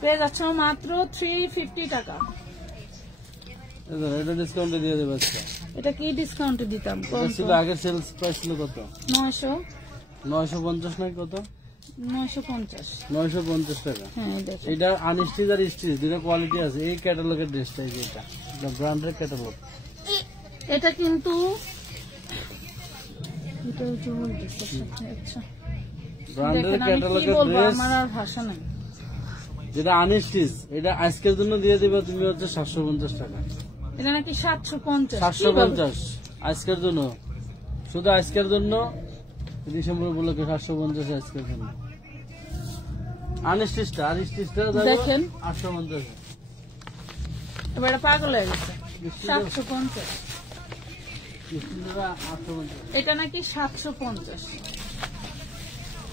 পেয়ে যাচ্ছ মাত্র 350 টাকা। এটা ডিসকাউন্টে দিয়ে দেব। এটা কি ডিসকাউন্টে দিতাম? আগের সেলস প্রাইস ছিল কত? 950 নাই কত? 950 টাকা। এটা আনস্টিচ আর স্টিচ দুটো কোয়ালিটি আছে। এই ক্যাটালগের ড্রেসটা, এটা ব্র্যান্ডের ক্যাটালগ। এটা কিন্তু ব্র্যান্ডের ক্যাটালগের ড্রেস, আমার আর ভাষা নাই। যেটা আনস্টিচ, এটা আজকের জন্য দিয়ে দিবে তুমি হচ্ছে 750 টাকা। এটা নাকি 750? 750 আজকের জন্য, শুধু আজকের জন্য, ডিসেম্বর উপলক্ষে 750 আজকের জন্য। আনস্টিচটা আর স্টিচটা দেখেন 850। এবার পাগল হয়ে গেছে। 750 এটা নাকি 750।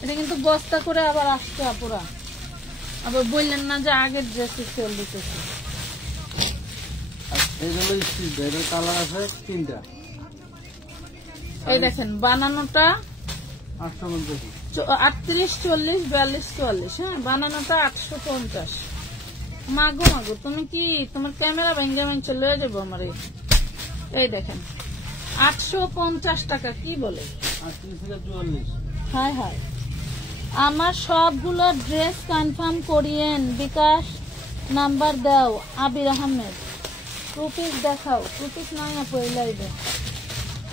এটা কিন্তু বস্তা করে আবার আসছে আপুরা, আবার বললেন না যে আগের ড্রেস সেল দিতেছে। কালার আছে 3টা। এই দেখেন বানানোটা 850, 38, 40, 42, 44। হ্যাঁ, বানানোটা 850। মাগো মাগো, তুমি কি তোমার ক্যামেরা ভেঙে ভেঙে লয়ে যাবো আমার। এই দেখেন 850 টাকা। কি বলে 38, 44। হায় হায়, আমার সবগুলো ড্রেস কনফার্ম করিয়েন, বিকাশ নাম্বার দাও। আবির আহমেদ, প্রুফিস দেখাও। প্রুফিস নাই আপু এই লাইভে।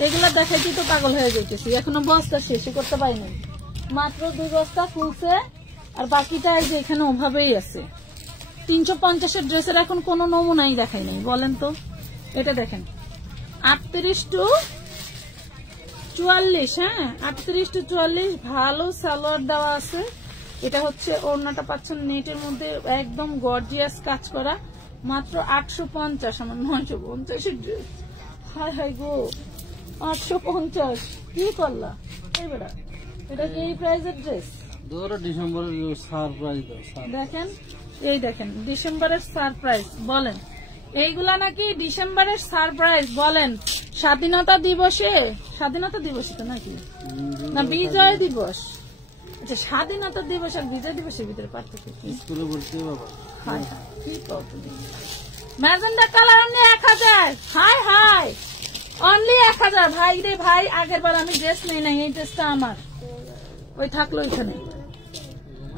এগুলো দেখাইতে তো পাগল হয়ে যাইতেছি, এখনো বস্তা শেষ করতে পারি নাই। মাত্র 2 বস্তা খুলছে, আর বাকিটা এই যে এখানে ওভাবেই আছে। 350-এর ড্রেসের এখন কোনো নমুনাই দেখাই নাই, বলেন তো। এটা দেখেন 38 to 44। হ্যাঁ, 38 to 44 ভালো সালোয়ার দেওয়া আছে। এটা হচ্ছে ওড়নাটা পাচ্ছেন নেটের মধ্যে, একদম গর্জিয়াস কাজ করা। মাত্র 850। আমার 950-এর ড্রেস। হায় হায় গো, 850 কি করলা এই বেটা? এটা কি এই প্রাইজের ড্রেস? ডিসেম্বরের সারপ্রাইজ দেখেন, এই দেখেন ডিসেম্বরের সারপ্রাইজ। বলেন এইগুলা নাকি ডিসেম্বরের সারপ্রাইজ? বলেন স্বাধীনতা দিবসে, স্বাধীনতা দিবসে তো নাকি না বিজয় দিবস? আচ্ছা, স্বাধীনতা দিবস আর বিজয় দিবসের ভিতরে পার্থক্য কি? স্কুলে পড়তে বাবা। হায় হায়, কি পাও তুমি? Magenta colour only 1000। হায় হায়, অনলি 1000। ভাই রে ভাই, আগের বার আমি ড্রেস নেই নাই, এই ড্রেসটা আমার ওই থাকলো এখানে।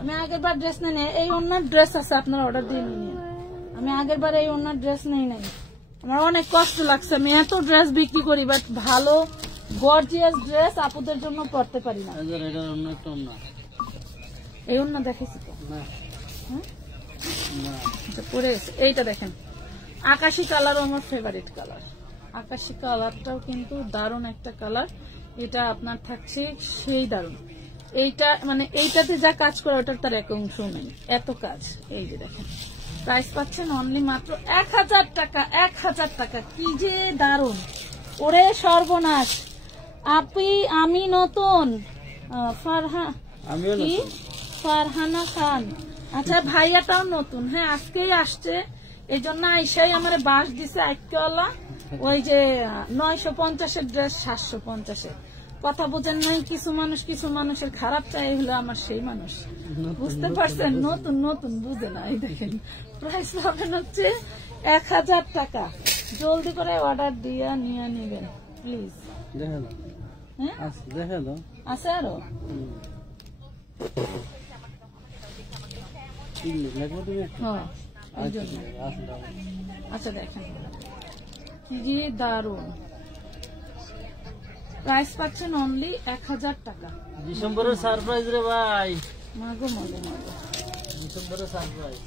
আমি আগের বার ড্রেস নেই নাই, এই অন্য ড্রেস আছে, আপনার অর্ডার দিয়ে নিয়ে। আমি আগের বার এই অন্য ড্রেস নেই নাই, আমার অনেক কষ্ট লাগছে। আমি এত ড্রেস বিক্রি করি, বাট ভালো গর্জিয়াস ড্রেস আপুদের জন্য পড়তে পারি না। এই অন্য দেখেছি তো পরে। এইটা দেখেন আকাশি কালার, আমার ফেভারিট কালার। আকাশি কালারটাও কিন্তু দারুণ একটা কালার। এটা আপনার থাকছে সেই দারুণ। এইটা মানে এইটাতে যা কাজ করে ওটার তার এক অংশ নেই, এত কাজ। এই যে দেখেন প্রাইস পাচ্ছেন অনলি মাত্র 1000 টাকা। 1000 টাকা, কি যে দারুণ। ওরে সর্বনাশ আপি, আমি নতুন ফারহানা খান। আচ্ছা, ভাইয়াটাও নতুন। হ্যাঁ, আজকেই আসছে, এই জন্য আইসাই আমার বাস দিছে আইকওয়ালা। ওই যে 950-এর ড্রেস 750-এ। কথা বোঝেন নাই, কিছু মানুষের খারাপ চাই হলো আমার সেই মানুষ, বুঝতে পারছেন? নতুন নতুন বুঝে না। এই দেখেন প্রাইস পাবেন হচ্ছে 1000 টাকা। জলদি করে অর্ডার দিয়ে নিয়ে নেবেন প্লিজ। হ্যাঁ, আছে আরো। আচ্ছা দেখেন কি যে দারুন। প্রাইস পাচ্ছেন অনলি 1000 টাকা। ডিসেম্বরের সারপ্রাইজ রে ভাই। মাগো মাগো মাগো, ডিসেম্বরের সারপ্রাইজ।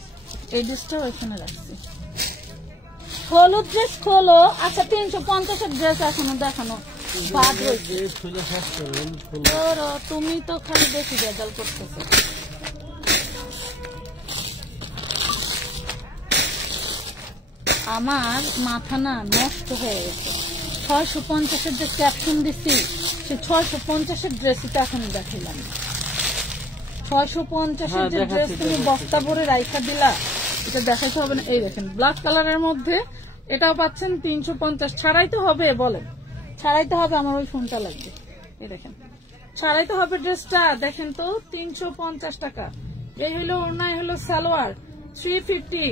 এই ড্রেসটাও এখানে রাখছি। হলুদ ড্রেস খোলো। আচ্ছা, 350-এর ড্রেস এখনো দেখানো বাদ রয়েছে। তুমি তো খালি বেশি বেজাল করতেছো। আমার মাথা না নষ্ট হয়ে গেছে। 650-এর যে ক্যাপশন দিচ্ছি, সে 650-এর ড্রেসটা এখন দেখাইলাম। 650-এর যে ড্রেস তুমি বস্তা ভরে রাইখা দিলা, এটা দেখাইতে হবে না। এই দেখেন ব্ল্যাক কালারের মধ্যে এটাও পাচ্ছেন 350। ছাড়াইতে হবে, বলেন ছাড়াইতে হবে? আমার ওই ফোনটা লাগবে। এই দেখেন ছাড়াইতে হবে ড্রেসটা। দেখেন তো 350 টাকা। এই হলো ওড়না, হলো সালোয়ার 350।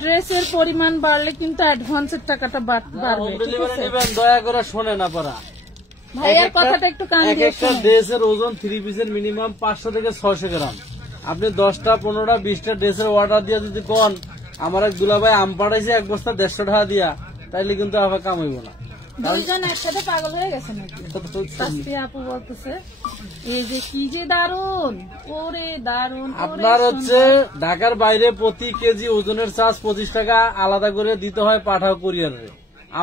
ড্রেসের পরিমাণ বাড়লে কিন্তু অ্যাডভান্সের টাকাটা বাড়বে। দয়া করে শোনে না পারা ভাইয়ার কথাটা একটু কান দিয়ে একটা ড্রেসের ওজন 3 পিসের মিনিমাম 500 থেকে 600 গ্রাম। আপনি 10টা 15টা 20টা ড্রেসের অর্ডার দিয়ে যদি কোন আমার এক দুলাভাই আম পাঠাইছে 1 বস্তা 150 টাকা দিয়া, তাইলে কিন্তু আবার কাম হইব না। দুইজন একসাথে পাগল হয়ে গেছে নাকি? তাসফিয়া আপু বলতেছে এই যে কি যে দারুন, ওরে দারুন। আপনার হচ্ছে ঢাকার বাইরে প্রতি কেজি ওজনের চার্জ 25 টাকা আলাদা করে দিতে হয় পাঠাও কুরিয়ারে।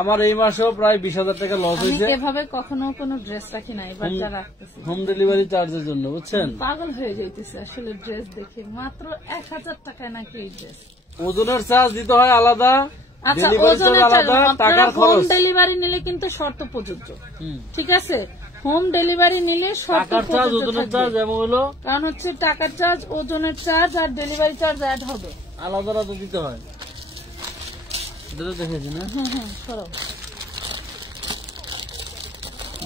আমার এই মাসেও প্রায় 20,000 টাকা লস হয়েছে। এভাবে কখনো কোনো ড্রেস রাখি না, এবার যা রাখতেছি হোম ডেলিভারি চার্জের জন্য, বুঝছেন? পাগল হয়ে যাইতেছে আসলে ড্রেস দেখে। মাত্র 1000 টাকায় নাকি এই ড্রেস। ওজনের চার্জ দিতে হয় আলাদা, আচ্ছা, ডেলিভারি চার্জ ওজনের আলাদা, টাকার হোম খরচ। ডেলিভারি নিলে কিন্তু শর্ত প্রযোজ্য, ঠিক আছে? হোম ডেলিভারি নিলে শর্ত টাকার চার্জ, প্রযোজ্য ওজনের থাকবে। চার্জ যেমন হলো কারণ হচ্ছে টাকার চার্জ, ওজনের চার্জ আর ডেলিভারি চার্জ অ্যাড হবে। আলাদা আলাদা দিতে হয়। এটা তো দেখেছি না, সরো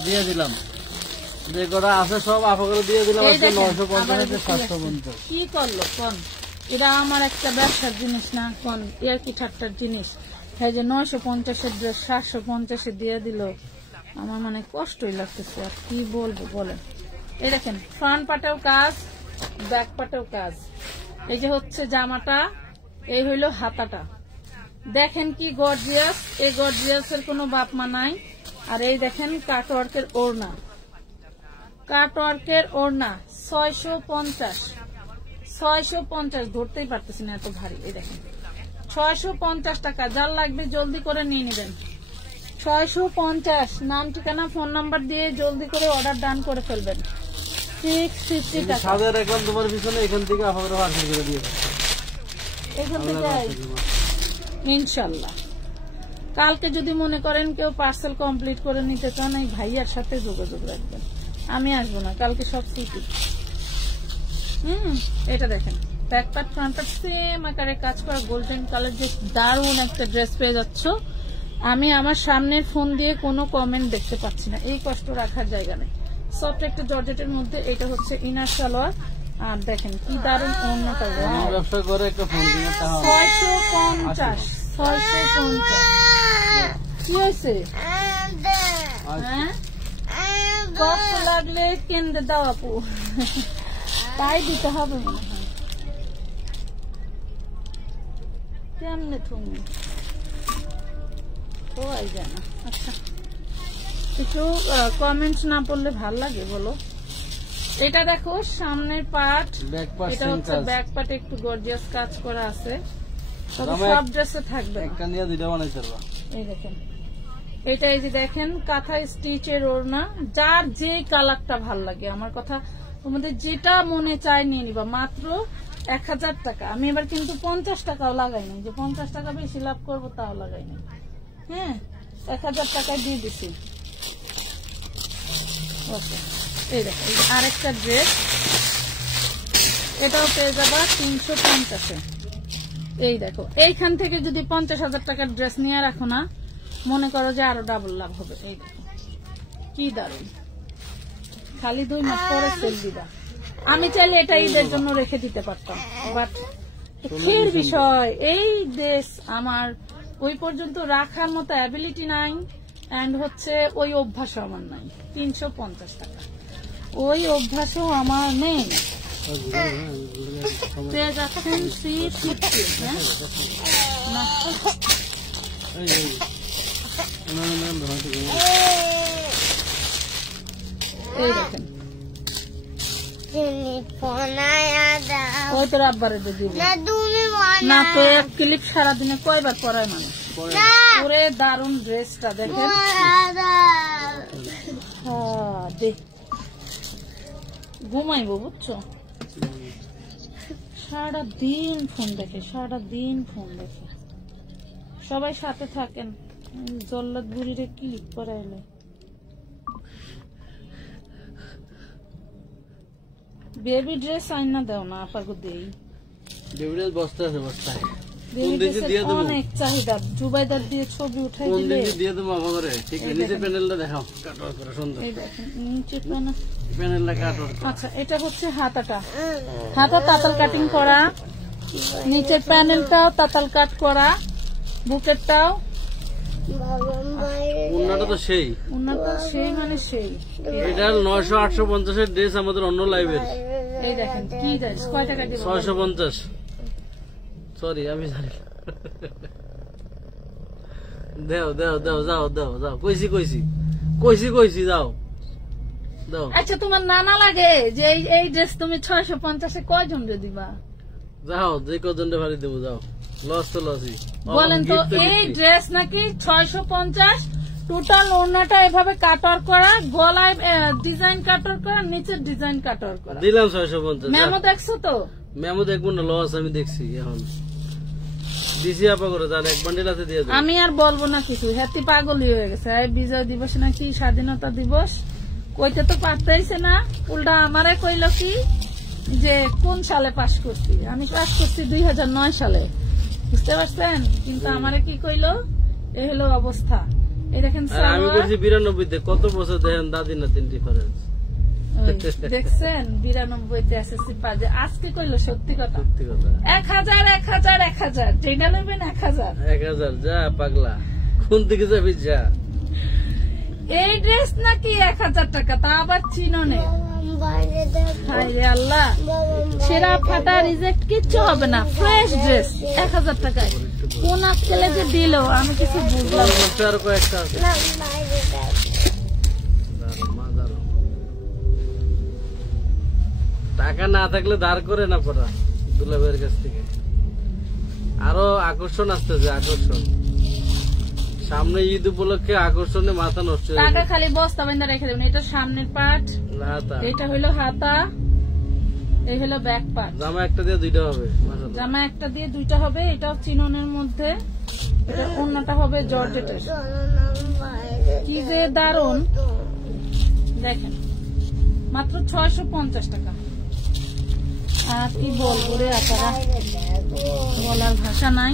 দিয়ে দিলাম। যে কটা আছে সব আপাতত দিয়ে দিলাম। এই দেখেন, 950 আবার 750। কি করলো কোন? এটা আমার একটা ব্যবসার জিনিস না কোন, ইয়ার কি ঠাট্টার জিনিস? হ্যাঁ, যে 950-এর ড্রেস 750-এ দিয়ে দিল, আমার মানে কষ্টই লাগতেছে। আর কি বলবো বলেন? এই দেখেন, ফ্রন্ট পাটেও কাজ, ব্যাক পাটেও কাজ। এই যে হচ্ছে জামাটা, এই হইলো হাতাটা। দেখেন কি গর্জিয়াস, এই গর্জিয়াসের কোনো বাপ মা নাই। আর এই দেখেন কাটওয়ার্কের ওড়না, কাটওয়ার্কের ওড়না 650 ধরতেই পারতেছি না, এত ভারী। এই দেখেন 650 টাকা। যার লাগবে জলদি করে নিয়ে নেবেন। 650, নাম ঠিকানা ফোন নাম্বার দিয়ে জলদি করে অর্ডার ডান করে ফেলবেন। 650 টাকা। সাদা রাখলাম তোমার পিছনে, এখান থেকে আপাতত পার্সেল করে দিয়ে দাও। এখান থেকে ইনশাল্লাহ। কালকে যদি মনে করেন কেউ পার্সেল কমপ্লিট করে নিতে চান, এই ভাইয়ার সাথে যোগাযোগ রাখবেন। আমি আসবো না, কালকে সব ছুটি। এটা দেখেন, back part front part same আকারে কাজ করা গোল্ডেন কালার, যে দারুণ একটা ড্রেস পেয়ে যাচ্ছ। আমি আমার সামনের ফোন দিয়ে কোনো কমেন্ট দেখতে পাচ্ছি না, এই কষ্ট রাখার জায়গা নেই। সফট একটা জর্জেটের মধ্যে, এটা হচ্ছে ইনার সালোয়ার। আর দেখেন কি দারুণ ওড়নাটা, ব্যবসা করে একটা ফোন দিয়ে 650 কি হয়েছে? হ্যাঁ, কষ্ট লাগলে কেন্দ্রে দাও আপু, তাই দিতে হবে মনে হয়। কেমনে তুমি তো যায় না। আচ্ছা, একটু কমেন্টস না পড়লে ভাল লাগে বলো? এটা দেখো সামনের পার্ট, এটা হচ্ছে ব্যাক পার্টে একটু গর্জিয়াস কাজ করা আছে। সব ড্রেসে থাকবে না। এই দেখেন, এটা এই যে দেখেন কাঁথা স্টিচের ওড়না, যার যে কালারটা ভাল লাগে। আমার কথা, তোমাদের যেটা মনে চায় নিয়ে নিবা। মাত্র 1000 টাকা। আমি এবার কিন্তু 50 টাকাও লাগাই নাই, যে 50 টাকা বেশি লাভ করবো তাও লাগাই নাই। হ্যাঁ, 1000 টাকায় দিয়ে দিছি। ওকে, এই দেখো আরেকটা ড্রেস, এটাও পেয়ে যাবা 350-এ। এই দেখো, এইখান থেকে যদি 50,000 টাকার ড্রেস নিয়ে রাখো না, মনে করো যে আরো ডাবল লাভ হবে। এই দেখো কি দারুণ, খালি 2 মাস পরে সেল দিবা। আমি চাইলে এটা ঈদের জন্য রেখে দিতে পারতাম, বাট দুঃখের বিষয় এই ড্রেস আমার ওই পর্যন্ত রাখার মতো অ্যাবিলিটি নাই, এন্ড হচ্ছে ওই অভ্যাসও আমার নাই। 350 টাকা, ওই অভ্যাসও আমার নেই। পেয়ে যাচ্ছেন 350। হ্যাঁ, এই দেখেন, ওই তোর আব্বারে দিব না তো। এক ক্লিপ সারাদিনে কয়বার পরায় মানুষ? ওরে দারুণ ড্রেসটা দেখেন, ঘুমাইবো বুঝছো, সারাদিন ফোন দেখে, সারাদিন ফোন দেখে। সবাই সাথে থাকেন। জল্লাদ বুড়িরে ক্লিক করাইলে বেবি ড্রেস আইনা দেও না, আপাকে দেই। বেবি ড্রেস বস্তা আছে, বস্তায় অনেক চাহিদা। জুবাইদার দিয়ে ছবি উঠাই দিলে দিয়ে দেবো আমাকে। ঠিক আছে, নিচে প্যানেলটা দেখাও, কাটওয়ার্ক করা সুন্দর। এই দেখেন নিচে প্যানেলটা কাটওয়ার্ক। আচ্ছা, এটা হচ্ছে হাতাটা, হাতা তাতাল কাটিং করা, নিচের প্যানেলটাও তাতাল কাট করা, বুকেরটাও। উন্নাটা তো সেই, উন্নাটা সেই মানে সেই। এটা 900-850 ড্রেস আমাদের অন্য লাইভের। এই দেখেন কি ড্রেস, কয় টাকা দিব? 650। সরি, আমি জানি। দেও দেও দেও, যাও দাও যাও, কইছি যাও দাও। আচ্ছা, তোমার নানা লাগে যে এই ড্রেস তুমি 650-এ কয়জন দিবা? যাও, যে কজন ভাড়ি দেবো, যাও। লস তো লসই বলেন তো। এই ড্রেস নাকি 650, টোটাল ওড়নাটা এভাবে কাটওয়ার্ক করা, গলায় ডিজাইন কাটওয়ার্ক করা, নিচের ডিজাইন কাটওয়ার্ক করা। দিলাম 650। মেমো দেখছো তো? মেমো দেখবো না, লস আমি দেখছি এখন। দিছি আপা করে জান এক বান্ডিল আছে দিয়ে দেন। আমি আর বলবো না কিছু, হ্যাতি পাগলই হয়ে গেছে। এই বিজয় দিবস নাকি স্বাধীনতা দিবস কইতে তো পারতেইছে না, উল্টা আমারে কইল কি যে কোন সালে পাস করছি। আমি পাস করছি 2009 সালে, বুঝতে পারছেন? কিন্তু আমারে কি কইলো, এ হলো অবস্থা। এই দেখেন আমি করছি 92-তে, কত বছর দেখেন দাদি নাতিন ডিফারেন্স। দেখছেন 92-তে এসএসসি পাস। আজকে কইলো সত্যি কথা, 1000 1000 1000 যেটা নেবেন 1000 1000 যা পাগলা, কোন দিকে যাবি যা। এই ড্রেস নাকি 1000 টাকা, তা আবার চিননে। হায় রে আল্লাহ, সেরা ফাটা রিজেক্ট কিচ্ছু হবে না, ফ্রেশ ড্রেস 1000 টাকায়। কোন আজকালে যে দিল আমি কিছু বুঝলাম না। আর কয়েকটা আছে টাকা না থাকলে ধার করে না পড়া দুলাভাইয়ের কাছ থেকে। আরো আকর্ষণ আসতেছে, আকর্ষণ সামনে ঈদ উপলক্ষে আকর্ষণে মাথা নষ্ট। টাকা খালি বস্তা বান্ধা রেখে দেবেন। এটা সামনের পার্ট, এটা হইলো হাতা, এই হলো ব্যাক পার্ট। জামা একটা দিয়ে দুইটা হবে, জামা একটা দিয়ে দুইটা হবে। এটাও চিননের মধ্যে, এটা ওড়নাটা হবে জর্জেটের। কি যে দারুন, দেখেন মাত্র 650 টাকা। আর কি বলবো রে আপনারা, বলার ভাষা নাই।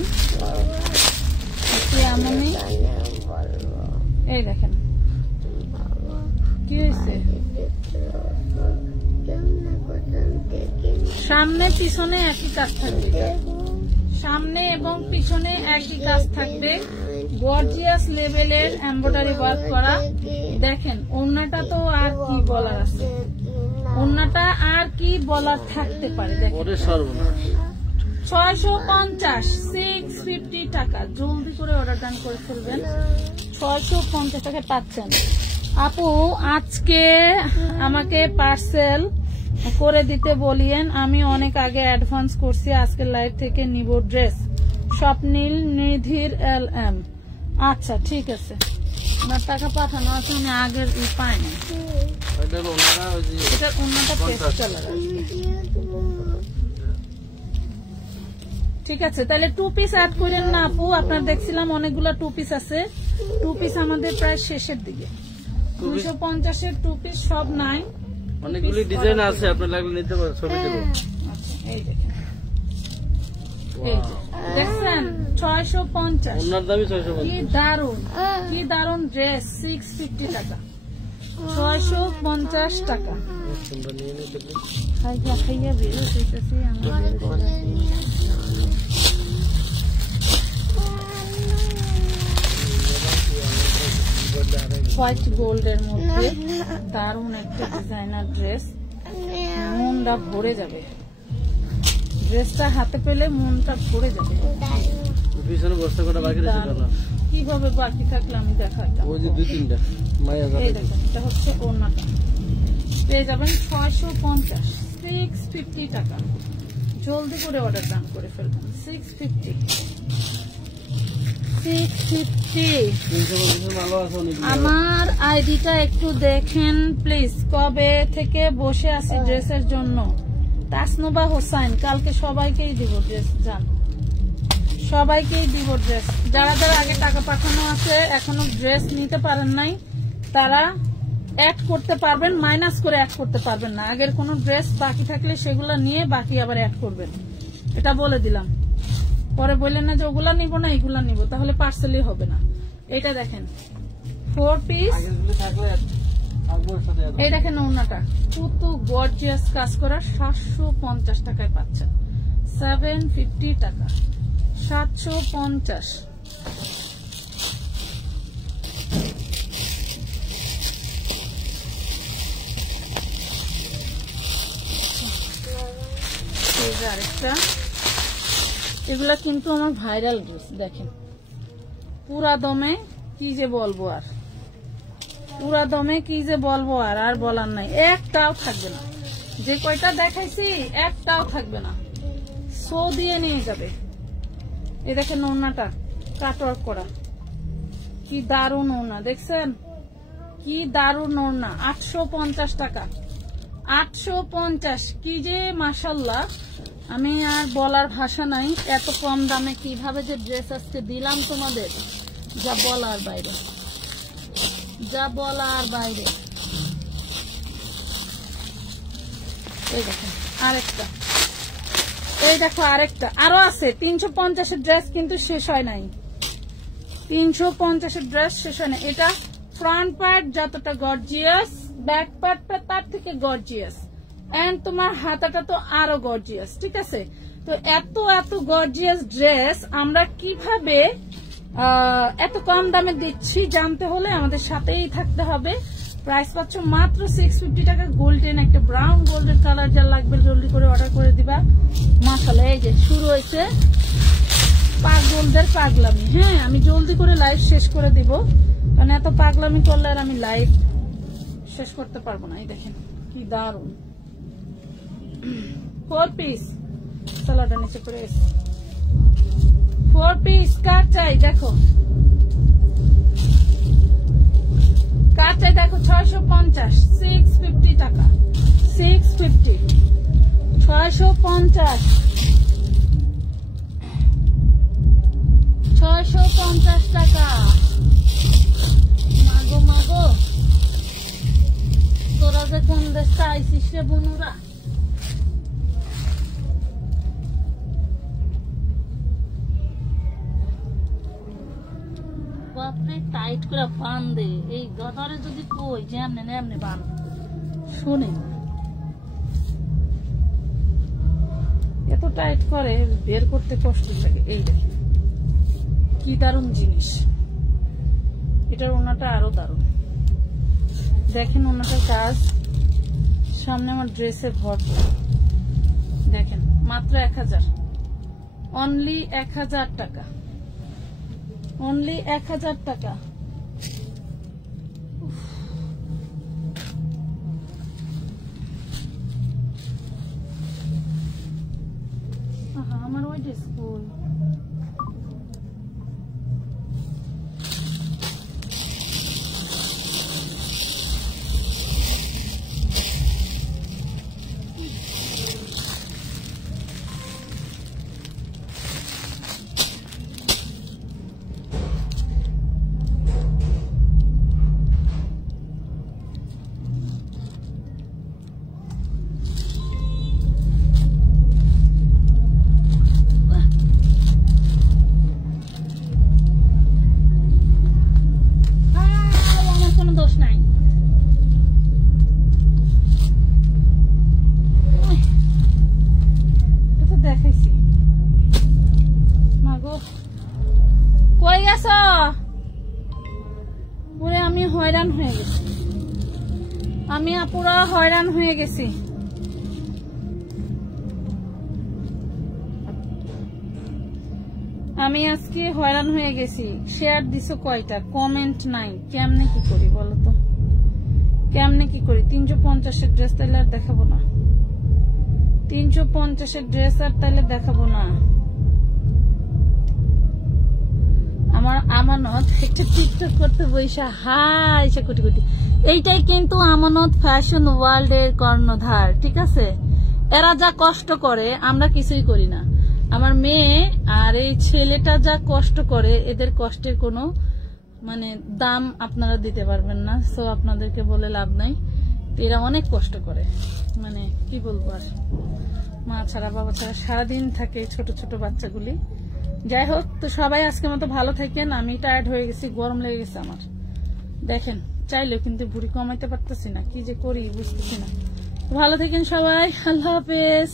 এমনই, এই দেখেন কি হয়েছে, সামনে পিছনে একই কাজ থাকবে, সামনে এবং পিছনে একই কাজ থাকবে, গর্জিয়াস লেভেলের এমব্রয়ডারি ওয়ার্ক করা। দেখেন ওড়নাটা তো আর কি বলার আছে, ওড়নাটা আর কি বলার থাকতে পারে। দেখেন 650 650 টাকা, জলদি করে অর্ডার ডান করে ফেলবেন। 650 টাকায় পাচ্ছেন। আপু আজকে আমাকে পার্সেল করে দিতে বলিয়েন, আমি অনেক আগে অ্যাডভান্স করছি, আজকে লাইভ থেকে নিব ড্রেস। স্বপ্নীল নিধির LM। আচ্ছা ঠিক আছে, আপনার টাকা পাঠানো আছে, আমি আগের পাইনি। এটা অন্যটা পেস্ট কালার আসবে। ঠিক আছে, তাহলে 2 পিস অ্যাড করেন না আপু। আপনার দেখছিলাম অনেকগুলো 2 পিস আছে, 2 পিস আমাদের প্রায় শেষের দিকে। 250-এর 2 পিস সব নাই, অনেকগুলি ডিজাইন আছে, আপনার লাগলে নিতে পারেন, ছবি দেব। এই দেখেন, এই দেখছেন 650, ওনার দামই 650। কি দারুন, কি দারুন ড্রেস। 650 টাকা, 650 টাকা। খাইয়া খাইয়া বের হইতেছি হোয়াইট গোল্ডের মধ্যে দারুন একটা ডিজাইনার ড্রেস। মনটা ভরে যাবে, ড্রেসটা হাতে পেলে মনটা ভরে যাবে। পিছনে বস্তা কটা বাকি রয়েছে, কিভাবে বাকি থাকলে আমি দেখাতাম। ওই যে 2-3টা মায়া এই দেখেন, এটা হচ্ছে ওড়নাটা, পেয়ে যাবেন 650 650 টাকা। জলদি করে অর্ডার ডান করে ফেলবেন। 650 আমার আইডিটা একটু দেখেন প্লিজ। কবে থেকে বসে আছি ড্রেসের জন্য। তাসনুবা হোসাইন, কালকে সবাইকেই দিব ড্রেস, জান সবাইকেই দিব ড্রেস। যারা যারা আগে টাকা পাঠানো আছে এখনো ড্রেস নিতে পারেন নাই, তারা অ্যাড করতে পারবেন, মাইনাস করে অ্যাড করতে পারবেন না। আগের কোনো ড্রেস বাকি থাকলে সেগুলো নিয়ে বাকি আবার অ্যাড করবেন, এটা বলে দিলাম। পরে বললেন না যে ওগুলা নিব না এগুলা নিব, তাহলে পার্সেলই হবে না। এটা দেখেন 4 পিস, এই দেখেন ওড়নাটা কত গর্জিয়াস কাজ করা। 750 টাকায় পাচ্ছেন, 750 টাকা, 750। আরেকটা, এগুলা কিন্তু আমার ভাইরাল ড্রেস। দেখেন পুরা দমে কি যে বলবো, আর পুরা দমে কি যে বলবো, আর বলার নাই। একটাও থাকবে না, যে কয়টা দেখাইছি একটাও থাকবে না, শো দিয়ে নিয়ে যাবে। এই দেখেন ওড়নাটা কাটওয়ার্ক করা, কি দারুন ওড়না, দেখছেন কি দারুন ওড়না। 850 টাকা, 850। কি যে মাশাআল্লাহ আমি আর বলার ভাষা নাই, এত কম দামে কিভাবে যে ড্রেস আজকে দিলাম তোমাদের, যা বলার বাইরে, যা বলার বাইরে। এই দেখো আরেকটা, এই দেখো আরেকটা, আরো আছে। 350-এর ড্রেস কিন্তু শেষ হয় নাই, 350-এর ড্রেস শেষ হয় না। এটা ফ্রন্ট পার্ট যতটা গর্জিয়াস, ব্যাক পার্টটা তার থেকে গর্জিয়াস, এন্ড তোমার হাতাটা তো আরো গর্জিয়াস, ঠিক আছে। তো এত এত গর্জিয়াস ড্রেস আমরা কিভাবে এত কম দামে দিচ্ছি জানতে হলে আমাদের সাথেই থাকতে হবে। প্রাইস পাচ্ছ মাত্র 650 টাকা। গোল্ডেন একটা ব্রাউন গোল্ডেন কালার, যা লাগবে জলদি করে অর্ডার করে দিবা। মাশাআল্লাহ, এই যে শুরু হয়েছে পাগলদের পাগলামি। হ্যাঁ, আমি জলদি করে লাইভ শেষ করে দিব, কারণ এত পাগলামি করলে আর আমি লাইভ শেষ করতে পারবো না। এই দেখেন কি দারুন 4 পিস, সালোয়ারটা নিচে করে এসে 4 পিস কার চাই দেখো, কার চাই দেখো। 650, 650 টাকা, 650, 650, 650 টাকা। মাগো মাগো, তোরা যে কোন দেশটা আইসিস রে বনুরা। আপনি টাইট করে বান দে, এই গদরে যদি কই যে এমনি এমনি বান শুনে, এত টাইট করে বের করতে কষ্ট লাগে। এই দেখেন কি দারুণ জিনিস, এটার ওনাটা আরো দারুণ। দেখেন ওনাটার কাজ, সামনে আমার ড্রেসের ভরপুর। দেখেন মাত্র 1000, অনলি 1000 টাকা, অনলি 1000 টাকা। আমার ওই ড্রেস কই, আমি হয়রান হয়ে গেছি, আমি পুরো হয়রান হয়ে গেছি। আমি আজকে হয়রান হয়ে গেছি। শেয়ার দিছো কয়টা, কমেন্ট নাই, কেমনে কি করি বলো তো, কেমনে কি করি। 350-এর ড্রেস তাইলে আর দেখাবো না, 350-এর ড্রেস আর তাইলে দেখাবো না। আমার আমানত একটা টিকটক করতে বইসা হাই সে কোটি কোটি। এইটাই কিন্তু আমানত ফ্যাশন ওয়ার্ল্ড এর কর্ণধার, ঠিক আছে। এরা যা কষ্ট করে আমরা কিছুই করি না। আমার মেয়ে আর এই ছেলেটা যা কষ্ট করে, এদের কষ্টের কোনো মানে দাম আপনারা দিতে পারবেন না। সো আপনাদেরকে বলে লাভ নাই, এরা অনেক কষ্ট করে, মানে কি বলবো আর, মা ছাড়া বাবা ছাড়া সারাদিন থাকে ছোট ছোট বাচ্চাগুলি। যাই হোক, তো সবাই আজকের মতো ভালো থাকেন। আমি টায়ার্ড হয়ে গেছি, গরম লেগে গেছে আমার। দেখেন চাইলেও কিন্তু ভুঁড়ি কমাইতে পারতেছি না, কি যে করি বুঝতেছি না। ভালো থাকেন সবাই, আল্লাহ হাফেজ।